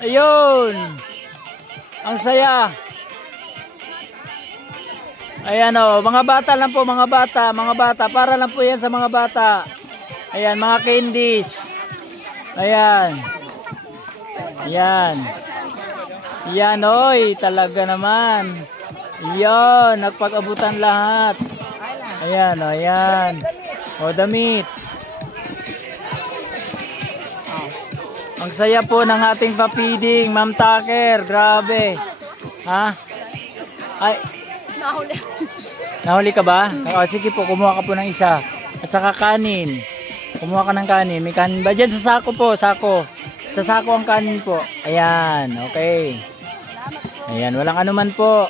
Ayun. Ang saya. Ayan o, mga bata lang po, mga bata. Para lang po yan sa mga bata. Ayan, mga candies. Ayan. Yan, oy, talaga naman. Yan, nagpag-abutan lahat. Ayan. O, damit. Ang saya po ng ating papiding, Ma'am Taker. Grabe. Ha? Ay. Nahuli ka ba? O, sige po, kumuha ka po ng isa. At saka kanin. Kumuha ka ng kanin. May kanin ba? Diyan sa sako po, sako. Sa sako ang kanin po. Ayan, okay. Ayan, walang anuman po.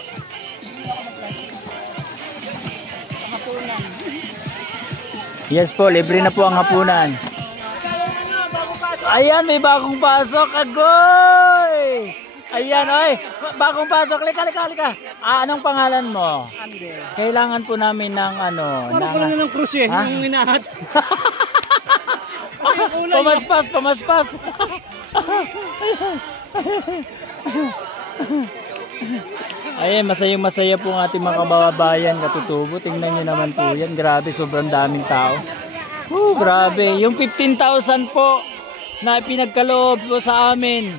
Yes po, libre na po ang hapunan. Ayan, may bagong pasok. Agoy! Ayan, oy. Bagong pasok. Lika. Anong pangalan mo? Ande. Kailangan po namin ng ano. Parang ng krus eh. Yung inahat. Pamaspas. Ayan, masaya po ang ating mga kababayan, katutubo. Tingnan nyo naman po yan. Grabe, sobrang daming tao. Grabe. Yung 15,000 po na pinagkaloob po sa amin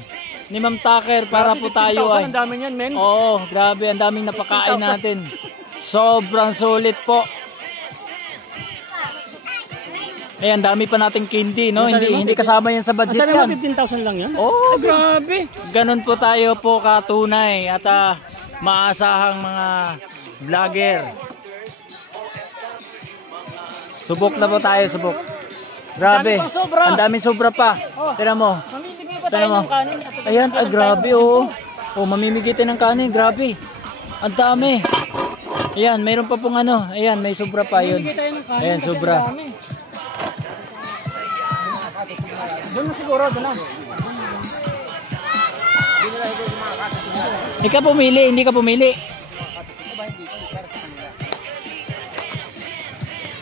ni Ma'am Tucker para po tayo 15,000, ay. ang dami niyan, men. Oo, grabe, ang daming napakain natin. Sobrang sulit po. Eh, ang dami pa nating candy, no? Hindi kasama yan sa budget Sabi mo, yan. 15,000 lang yan? Oh, Grabe. ganun po tayo po katunay at maasahang mga vlogger. Subok na po tayo, subok. Grabe, Ang dami pang sobra. ang daming sobra pa. Tignan mo. Mamimigay pa tayo Tignan mo. ng kanin. Ayan, grabe oh. Oh, mamimigitin ng kanin, grabe. Ang dami. Ayan, mayroon pa pong ano. Ayan, may sobra pa yun. Mamimigay tayo ng kanin. Ayan, kasi sobra. ang dami. Doon na siguro, doon na. Ikaw pumili, hindi ka pumili.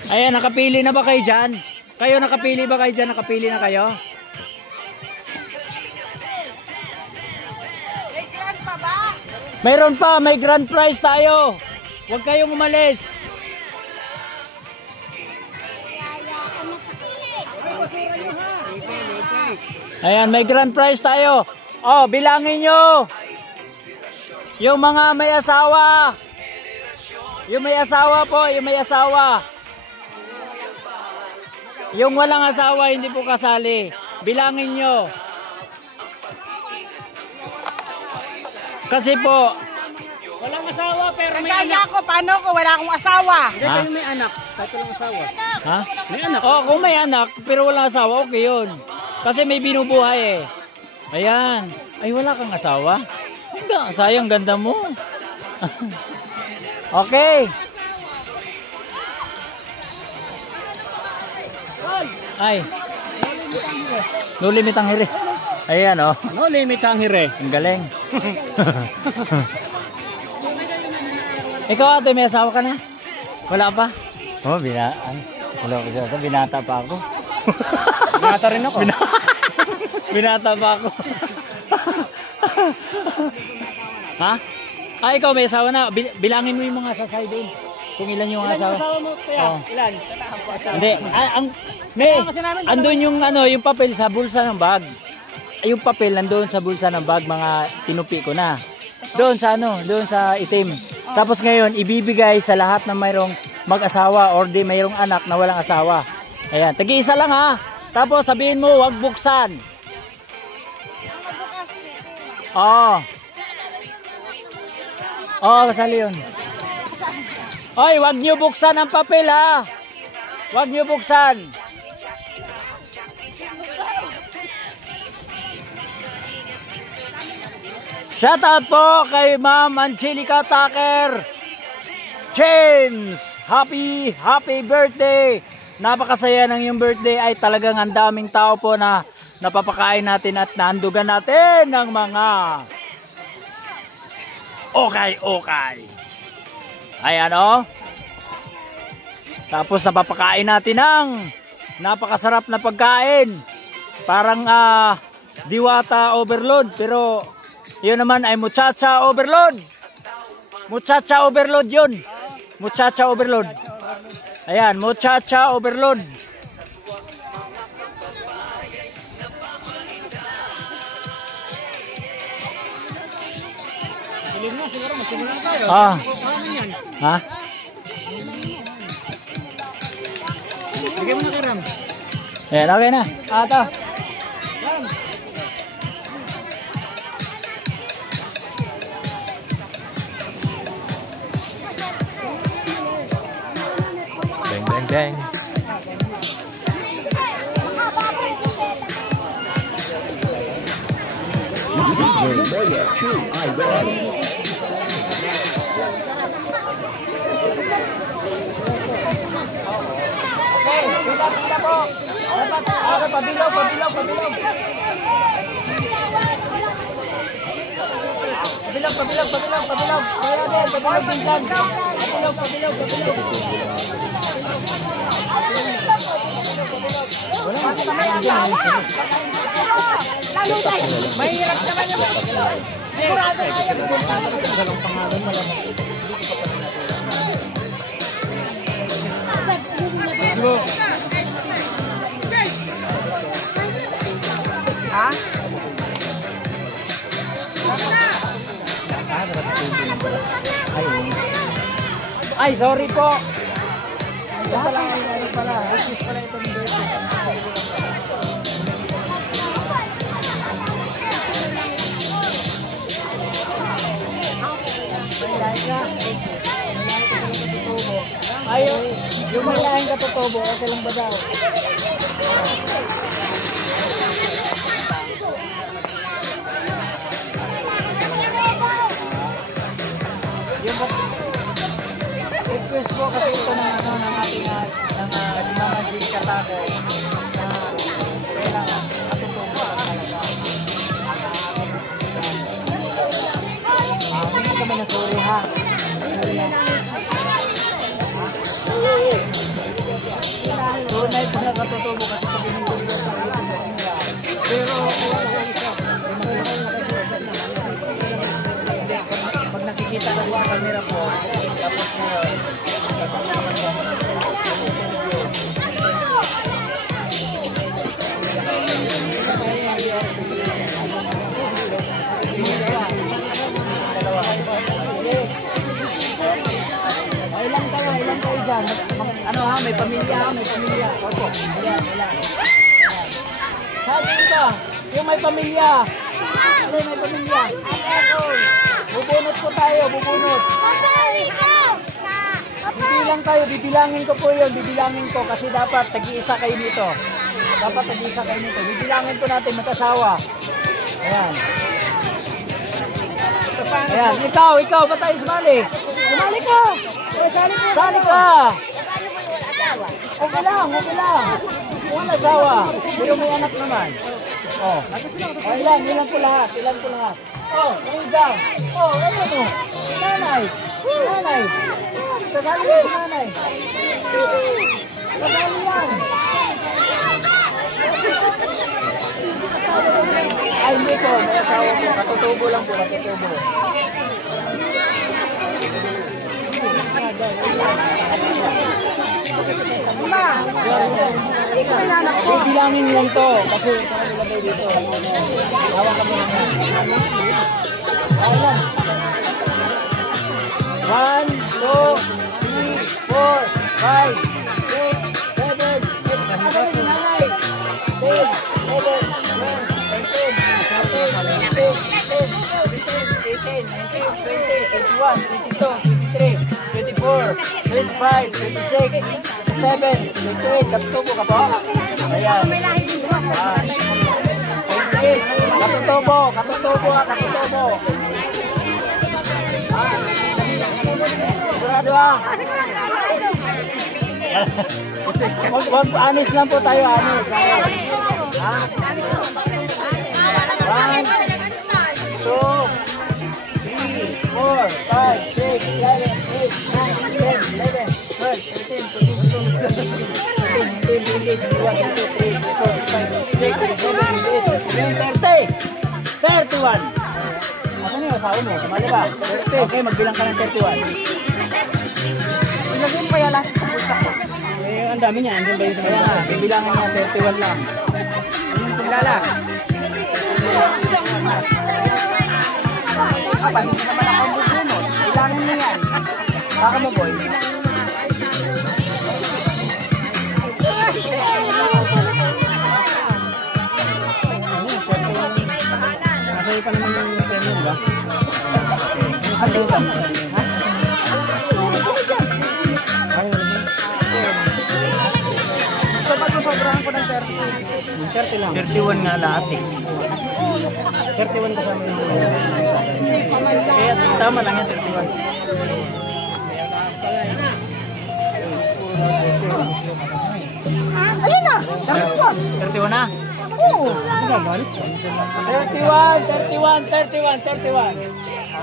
Ayan, nakapili na ba kayo dyan? Kayo nakapili ba kayo dyan? Nakapili na kayo? Mayroon pa, may grand prize tayo. Huwag kayong umalis. Ayan, may grand prize tayo. Oh, bilangin nyo. Yung mga may asawa. Yung may asawa po, yung may asawa. Yung walang asawa, hindi po kasali. Bilangin nyo. Kasi po, Walang asawa pero may Kaya anak. ako, paano ko? Wala akong asawa. Hindi kayo may anak. Kahit walang asawa. ha? May anak. Oh, kung may anak, pero walang asawa, okay yun. Kasi may binubuhay eh. Ayan. Ay, wala kang asawa? Hindi, sayang, ganda mo. Okay. Ay. No limit ang hiri. Ayan, oh. No limit ang hire. Ang galing. Ikaw ate, may asawa ka na? Wala pa? Oh, wala ko siya. Binata pa ako. Binata rin ako. Binata pa ako. Ha? Ah, ikaw may asawa na. Bilangin mo yung mga sasay doon. Kung ilan yung Ilan yung asawa. asawa mo kaya? Oo. Ilan? Hindi. May, kasi namin, andun yung ano, yung papel sa bulsa ng bag. Ay, yung papel nandoon sa bulsa ng bag, mga tinupi ko na. Doon sa ano, doon sa itim. Tapos ngayon, ibibigay sa lahat na mayroong mag-asawa or di mayroong anak na walang asawa. Ayan, tagi-isa lang ha. Tapos sabihin mo, wag buksan. Oo. Oo, kasali yun. Oy, wag niyo buksan ang papel ha. Wag niyo buksan. Shout out po kay Ma'am Angelica Tucker. James, happy birthday. Napakasaya ng iyong birthday. Ay talagang ang daming tao po na napapakain natin at naandugan natin ng mga okay. Ayan o. Tapos napapakain natin ng napakasarap na pagkain. Parang diwata overload. Pero yun naman ay muchacha overload. Muchacha overload yun. Muchacha overload. Ayan, muchacha overload. Silig mo, siguro magsimula na tayo. Ah. Ano yan? Ha? Bigyan mo na kay Ram. Ayan, okay na. Ito. Deng, deng. Pila po. Pabilaw. Pabilaw din dyan. Mahirap naman yung sigurado na yan. Ha? Ay, sorry po. Ito pala, ano pala. Assist pala itong dito. Ay, yung may lahing katutubo, okay lang ba daw? Request po kasi ito ng ano ng ating si Mama Jean Katako na kailangan katutubo talaga. Hindi kami na sorry ha. Tunay po na katutubo kasi pag inutubo sa nila. Pero pag nakikita ka sa camera po, tapos ngayon, ilang kayo dyan? Ano ha, may pamilya ha, may pamilya. Opo, ayan. Sabi ito, yung may pamilya. Ano may pamilya? Bubunot po tayo, bubunot. Bibilang tayo, bibilangin ko po yun, bibilangin ko kasi dapat tag-iisa kayo nito. Dapat tag-iisa kayo nito. Bibilangin po natin mag-asawa. Ayan. Ayan, ikaw, ba't tayo sumali? Sumali ka! Sali ka! Okay lang. Yung asawa, pero may anak naman. Oh, ilan po lahat. Oh, may dam. Oh, ano mo? Nanay. Sasali mo si nanay. Sasali yan. Ay, hindi po. Asawa mo. Katutubo lang po. Bilangin lang to kasi nilagay dito. Hawak kami ng 1, 2, 3, 4, 5, 6, 7, 8, 9, 10, 11, 12, 13, 14, 15, 16, 17, 18, 19, 20, 21, 22, 23, 24, 25, 26, 27. Ayan. Katutubo. Sigurado ha. Anis lang po tayo, anis. Ha? 1, 2, 3, 4, 5, 6, 7, 8, 9, 10, 11, 12, 31. Asan yung asawa mo? Sumali ba? 30. Okay, magbilang ka ng 31. Ilagay mo kaya lahat sa bulsa ko. Eh, ang dami niya. Andun ba yung sumali na? Bibilangin niya, 31 lang. Kilala. Aba, hindi naman ako bubunod. Ilangin mo yan. Baka mo, boy. Nasa'yo pa naman yung premium ba? Ano ito? Ha? So, pag sobrahan ko ng 30. 30 lang. 31 nga lahat eh. 31 kasama yung kaya tama lang yan 31. Ayun na! 31 na? Oo! 31.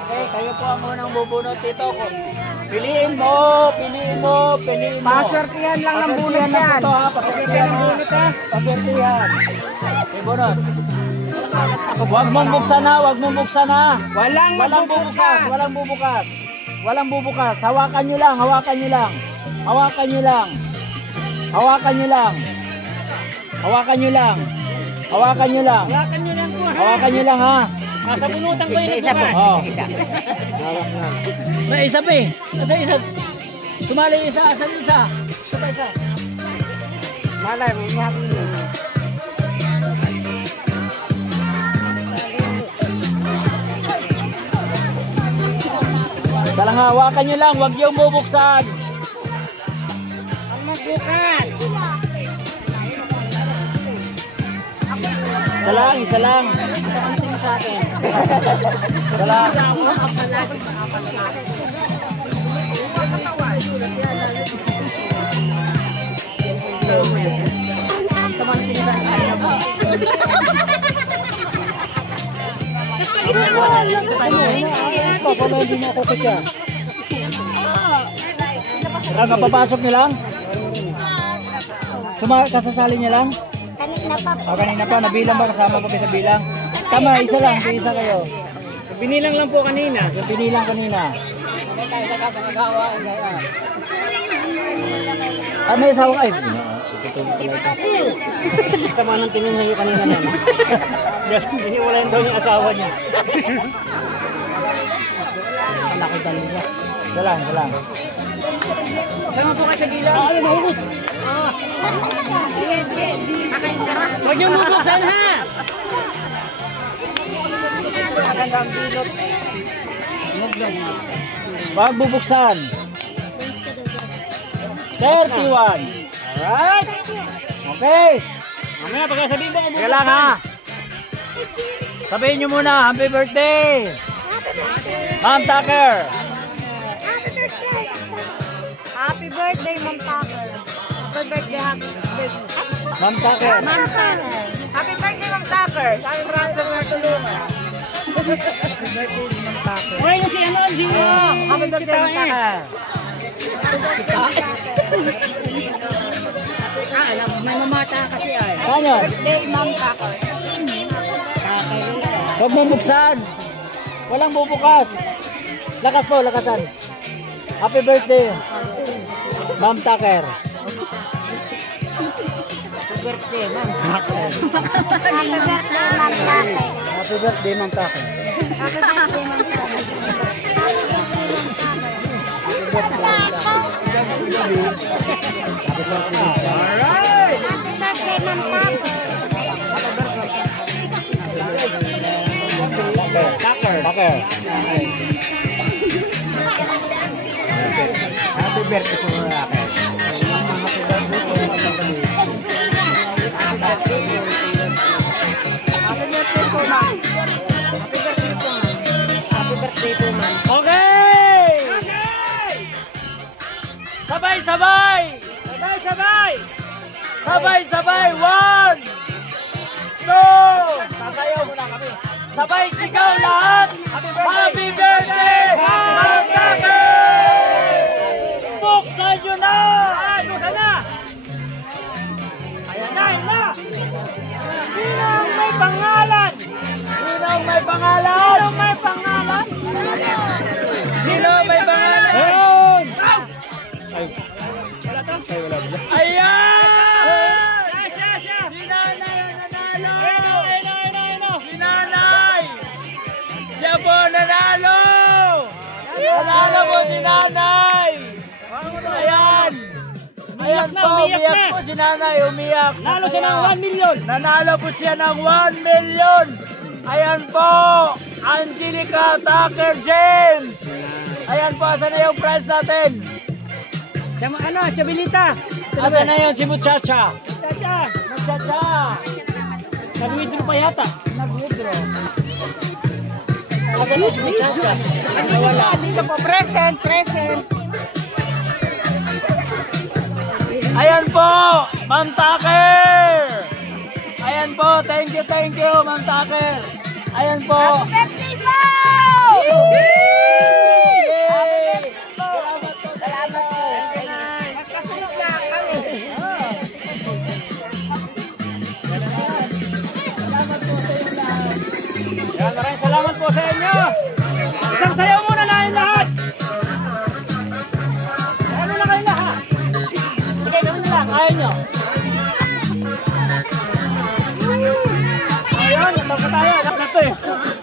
Okay, kayo po ang unang bubunot dito. Piliin mo. Paswertihan lang ng bunot yan. Paswertihan ng bunot ha. Paswertihan. Okay, bunot. Huwag mong buksan ha. Walang bubukas. Hawakan nyo lang. Hawakan nyo lang ha. Nasa bunutan ko yung nagbukas. Oh. Hawak na. May isa pa eh. Nasa isa. Sumali isa, asan isa? Isa pa isa. Malay, may hapon yun. Salang hawakan nyo lang, huwag yung bubuksan. Ang magbukas. Isa lang, isa lang. Tingin sa akin. Isa lang. Paano hindi mo ako kutya? Kapapasok nyo lang? Kasasali niya lang? Kanina pa po. Kanina pa, nabilang ba? Kasama pa kayo sa bilang? Tama, isa lang, isa kayo. Binilang lang po kanina. Binilang kanina. May asawa ka? Ay, Sama ng tingin niya kanina na. Hiniwalayan daw yung asawa niya. laki talaga. Isa lang, isa lang. Sama po kayo sa bilang. Ay, mahulog. Huwag niyong bubuksan ha! Magandang bilot. Wag bubuksan. 31. Alright. Okay. Mamaya pagkasabihin mo kung Sige lang ha. Sabihin nyo muna, happy birthday! Ma'am Tucker! Happy birthday, Ma'am Tucker. Happy birthday, happy birthday. Ma'am Tucker! Ma'am Tucker. Happy birthday, Ma'am Tucker. Sabi brother na tulungan. Uy, si ano, Gio! Happy birthday, Ma'am Tucker. Alam, may mamata kasi ay. Ano? Birthday, Ma'am Tucker. Huwag mong buksan! Walang bubukas! Lakas po, lakasan! Happy birthday! Ma'am Tucker! Birthday, ma'am. Happy birthday, Ma'am Tucker. Happy birthday, Ma'am Tucker! Happy birthday, Ma'am Tucker. Alright! Happy birthday, Ma'am Tucker. Tucker! Tucker! Happy birthday po mga Tucker! Happy birthday po, ma'am. Happy birthday po, ma'am. Happy birthday po, ma'am. Okay! Sabay-sabay! Sabay-sabay! Sabay-sabay! 1, 2! Sasayaw muna kami. Sabay sigaw lahat! Happy birthday! Ma'am Tucker! Buksan nyo na! Buksan na! Ayan na, ayan na! Sinong may pangalan? Sinong may pangalan? Sinong may pangalan? Sino may pangalan? Ayun! Ay, Wala to? ay wala ba? Ayan! Siya! Si Nanay ang nanalo! Ayun! Si Nanay! Siya po ang nanalo! Nanalo po si Nanay! Ayan! Ayan na, po, umiyak umiyak na. po si Nanay, umiyak. Nalo siya ng 1 million! Nanalo po siya ng 1 million! Ayan po! Angelica Tucker James! Ayan po, asan na yung prize natin? Chabilita! Asan na yung si Muchacha? Chacha! Muchacha! Nag-withdraw pa yata. Nag-withdraw. Asan na si Muchacha? Nawala. Dito po, present. Ayan po, Ma'am Tucker! Ayan po, thank you, Ma'am Tucker! Ayan po! Birthday po! Yay! Salamat po, salamat! Magkasunod na kami. Yan, maraming salamat po sa inyo. Isang sayaw muna na yung lahat. Ano na kayo lahat? Sige, gawin na lang. Ayaw nyo. Ayan, tapos tayo. Anak na to eh.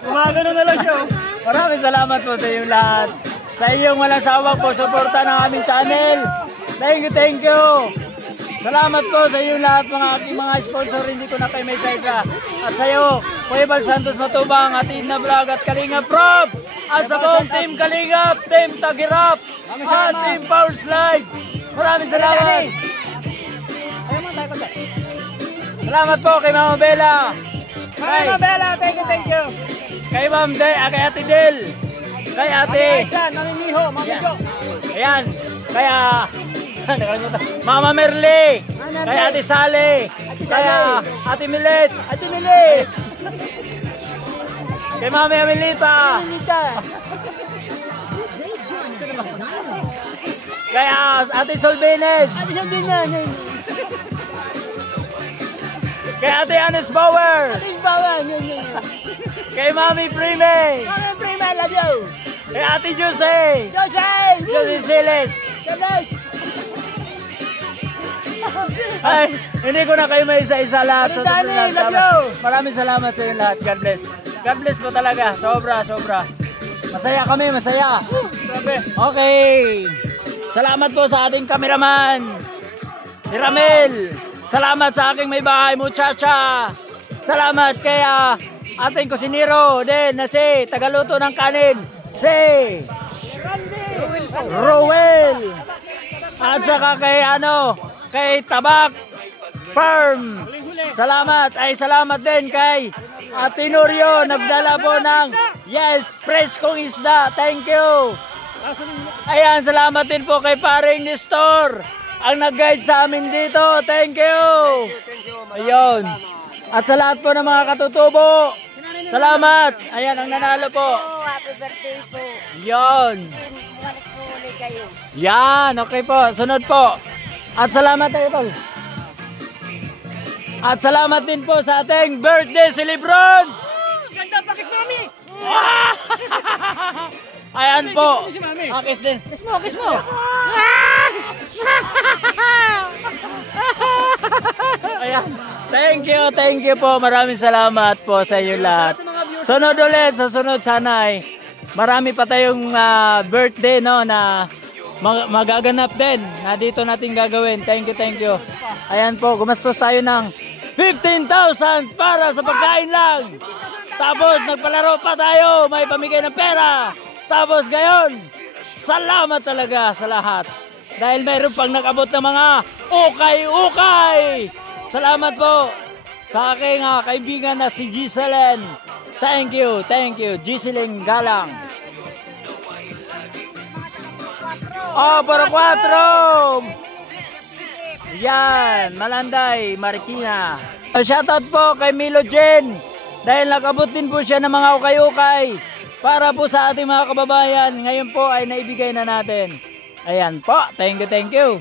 Gumagano na lang siya. Maraming salamat po sa inyong lahat. sa inyong walang sawang po suporta ng aming channel. Thank you. Salamat po sa inyo lahat mga aking mga sponsor, hindi ko na kayo may isa. At sa iyo, Kuya Bal Santos Matubang, at Ina Vlog at Kalingap Rob. At sa buong Team Kalingap, Team Tagirap, at Team Power Slide. Maraming salamat. Salamat po kay Mama Bella. Mama Bella, thank you. Kay Ma'am Day, kay Ate Del. Kay Ate. Mamimiho, mamigo. Ayan, kaya Mama Merly, kay Ate Sally, kaya Ate Milet, kay Mama Amelita, kaya Ate Solvenes, kay Ate Anes Bauer, kay Mami Prime, love you. kay Ate Jose Siles. Ay, hindi ko na kayo may isa-isa lahat. Maraming salamat sa inyo lahat. God bless. God bless po talaga. Sobra. Masaya kami, masaya. Okay. Salamat po sa ating kameraman, si Ramel. Salamat sa aking may bahay, muchacha. Salamat kay ating kusinero din na si tagaluto ng kanin, si Rowell. At saka kay Tabak Farm. Salamat din kay Ate Norio, nagdala po ng fresh kong isda. Thank you. Ayan, salamat din po kay Paring Nestor, ang nag-guide sa amin dito. Thank you. Ayun. At sa lahat po ng mga katutubo, salamat. Ayan, ang nanalo po. Happy birthday po. Yon. Kayo. Yan, okay po. Sunod po. At salamat tayo, tol. At salamat din po sa ating birthday celebrant. Ganda pa kiss mami. Ayan po. Si mami. Kiss din. Kiss mo. Ayan. Thank you po. Maraming salamat po sa inyo lahat. Sunod ulit, sa sunod sana ay marami pa tayong birthday na magaganap din na dito natin gagawin. Thank you. Ayan po, gumastos tayo ng 15,000 para sa pagkain lang. Tapos nagpalaro pa tayo, may pamigay ng pera. Tapos gayon, salamat talaga sa lahat. Dahil mayroon pang nag-abot ng mga ukay. Salamat po sa aking kaibigan na si Giselen. Thank you, Giselen Galang. Para 4. Yan, Malanday, Marikina. Shoutout po kay Milo Jen. Dahil nakabot din po siya ng mga ukay-ukay para po sa ating mga kababayan. Ngayon po ay naibigay na natin. Ayan po, thank you.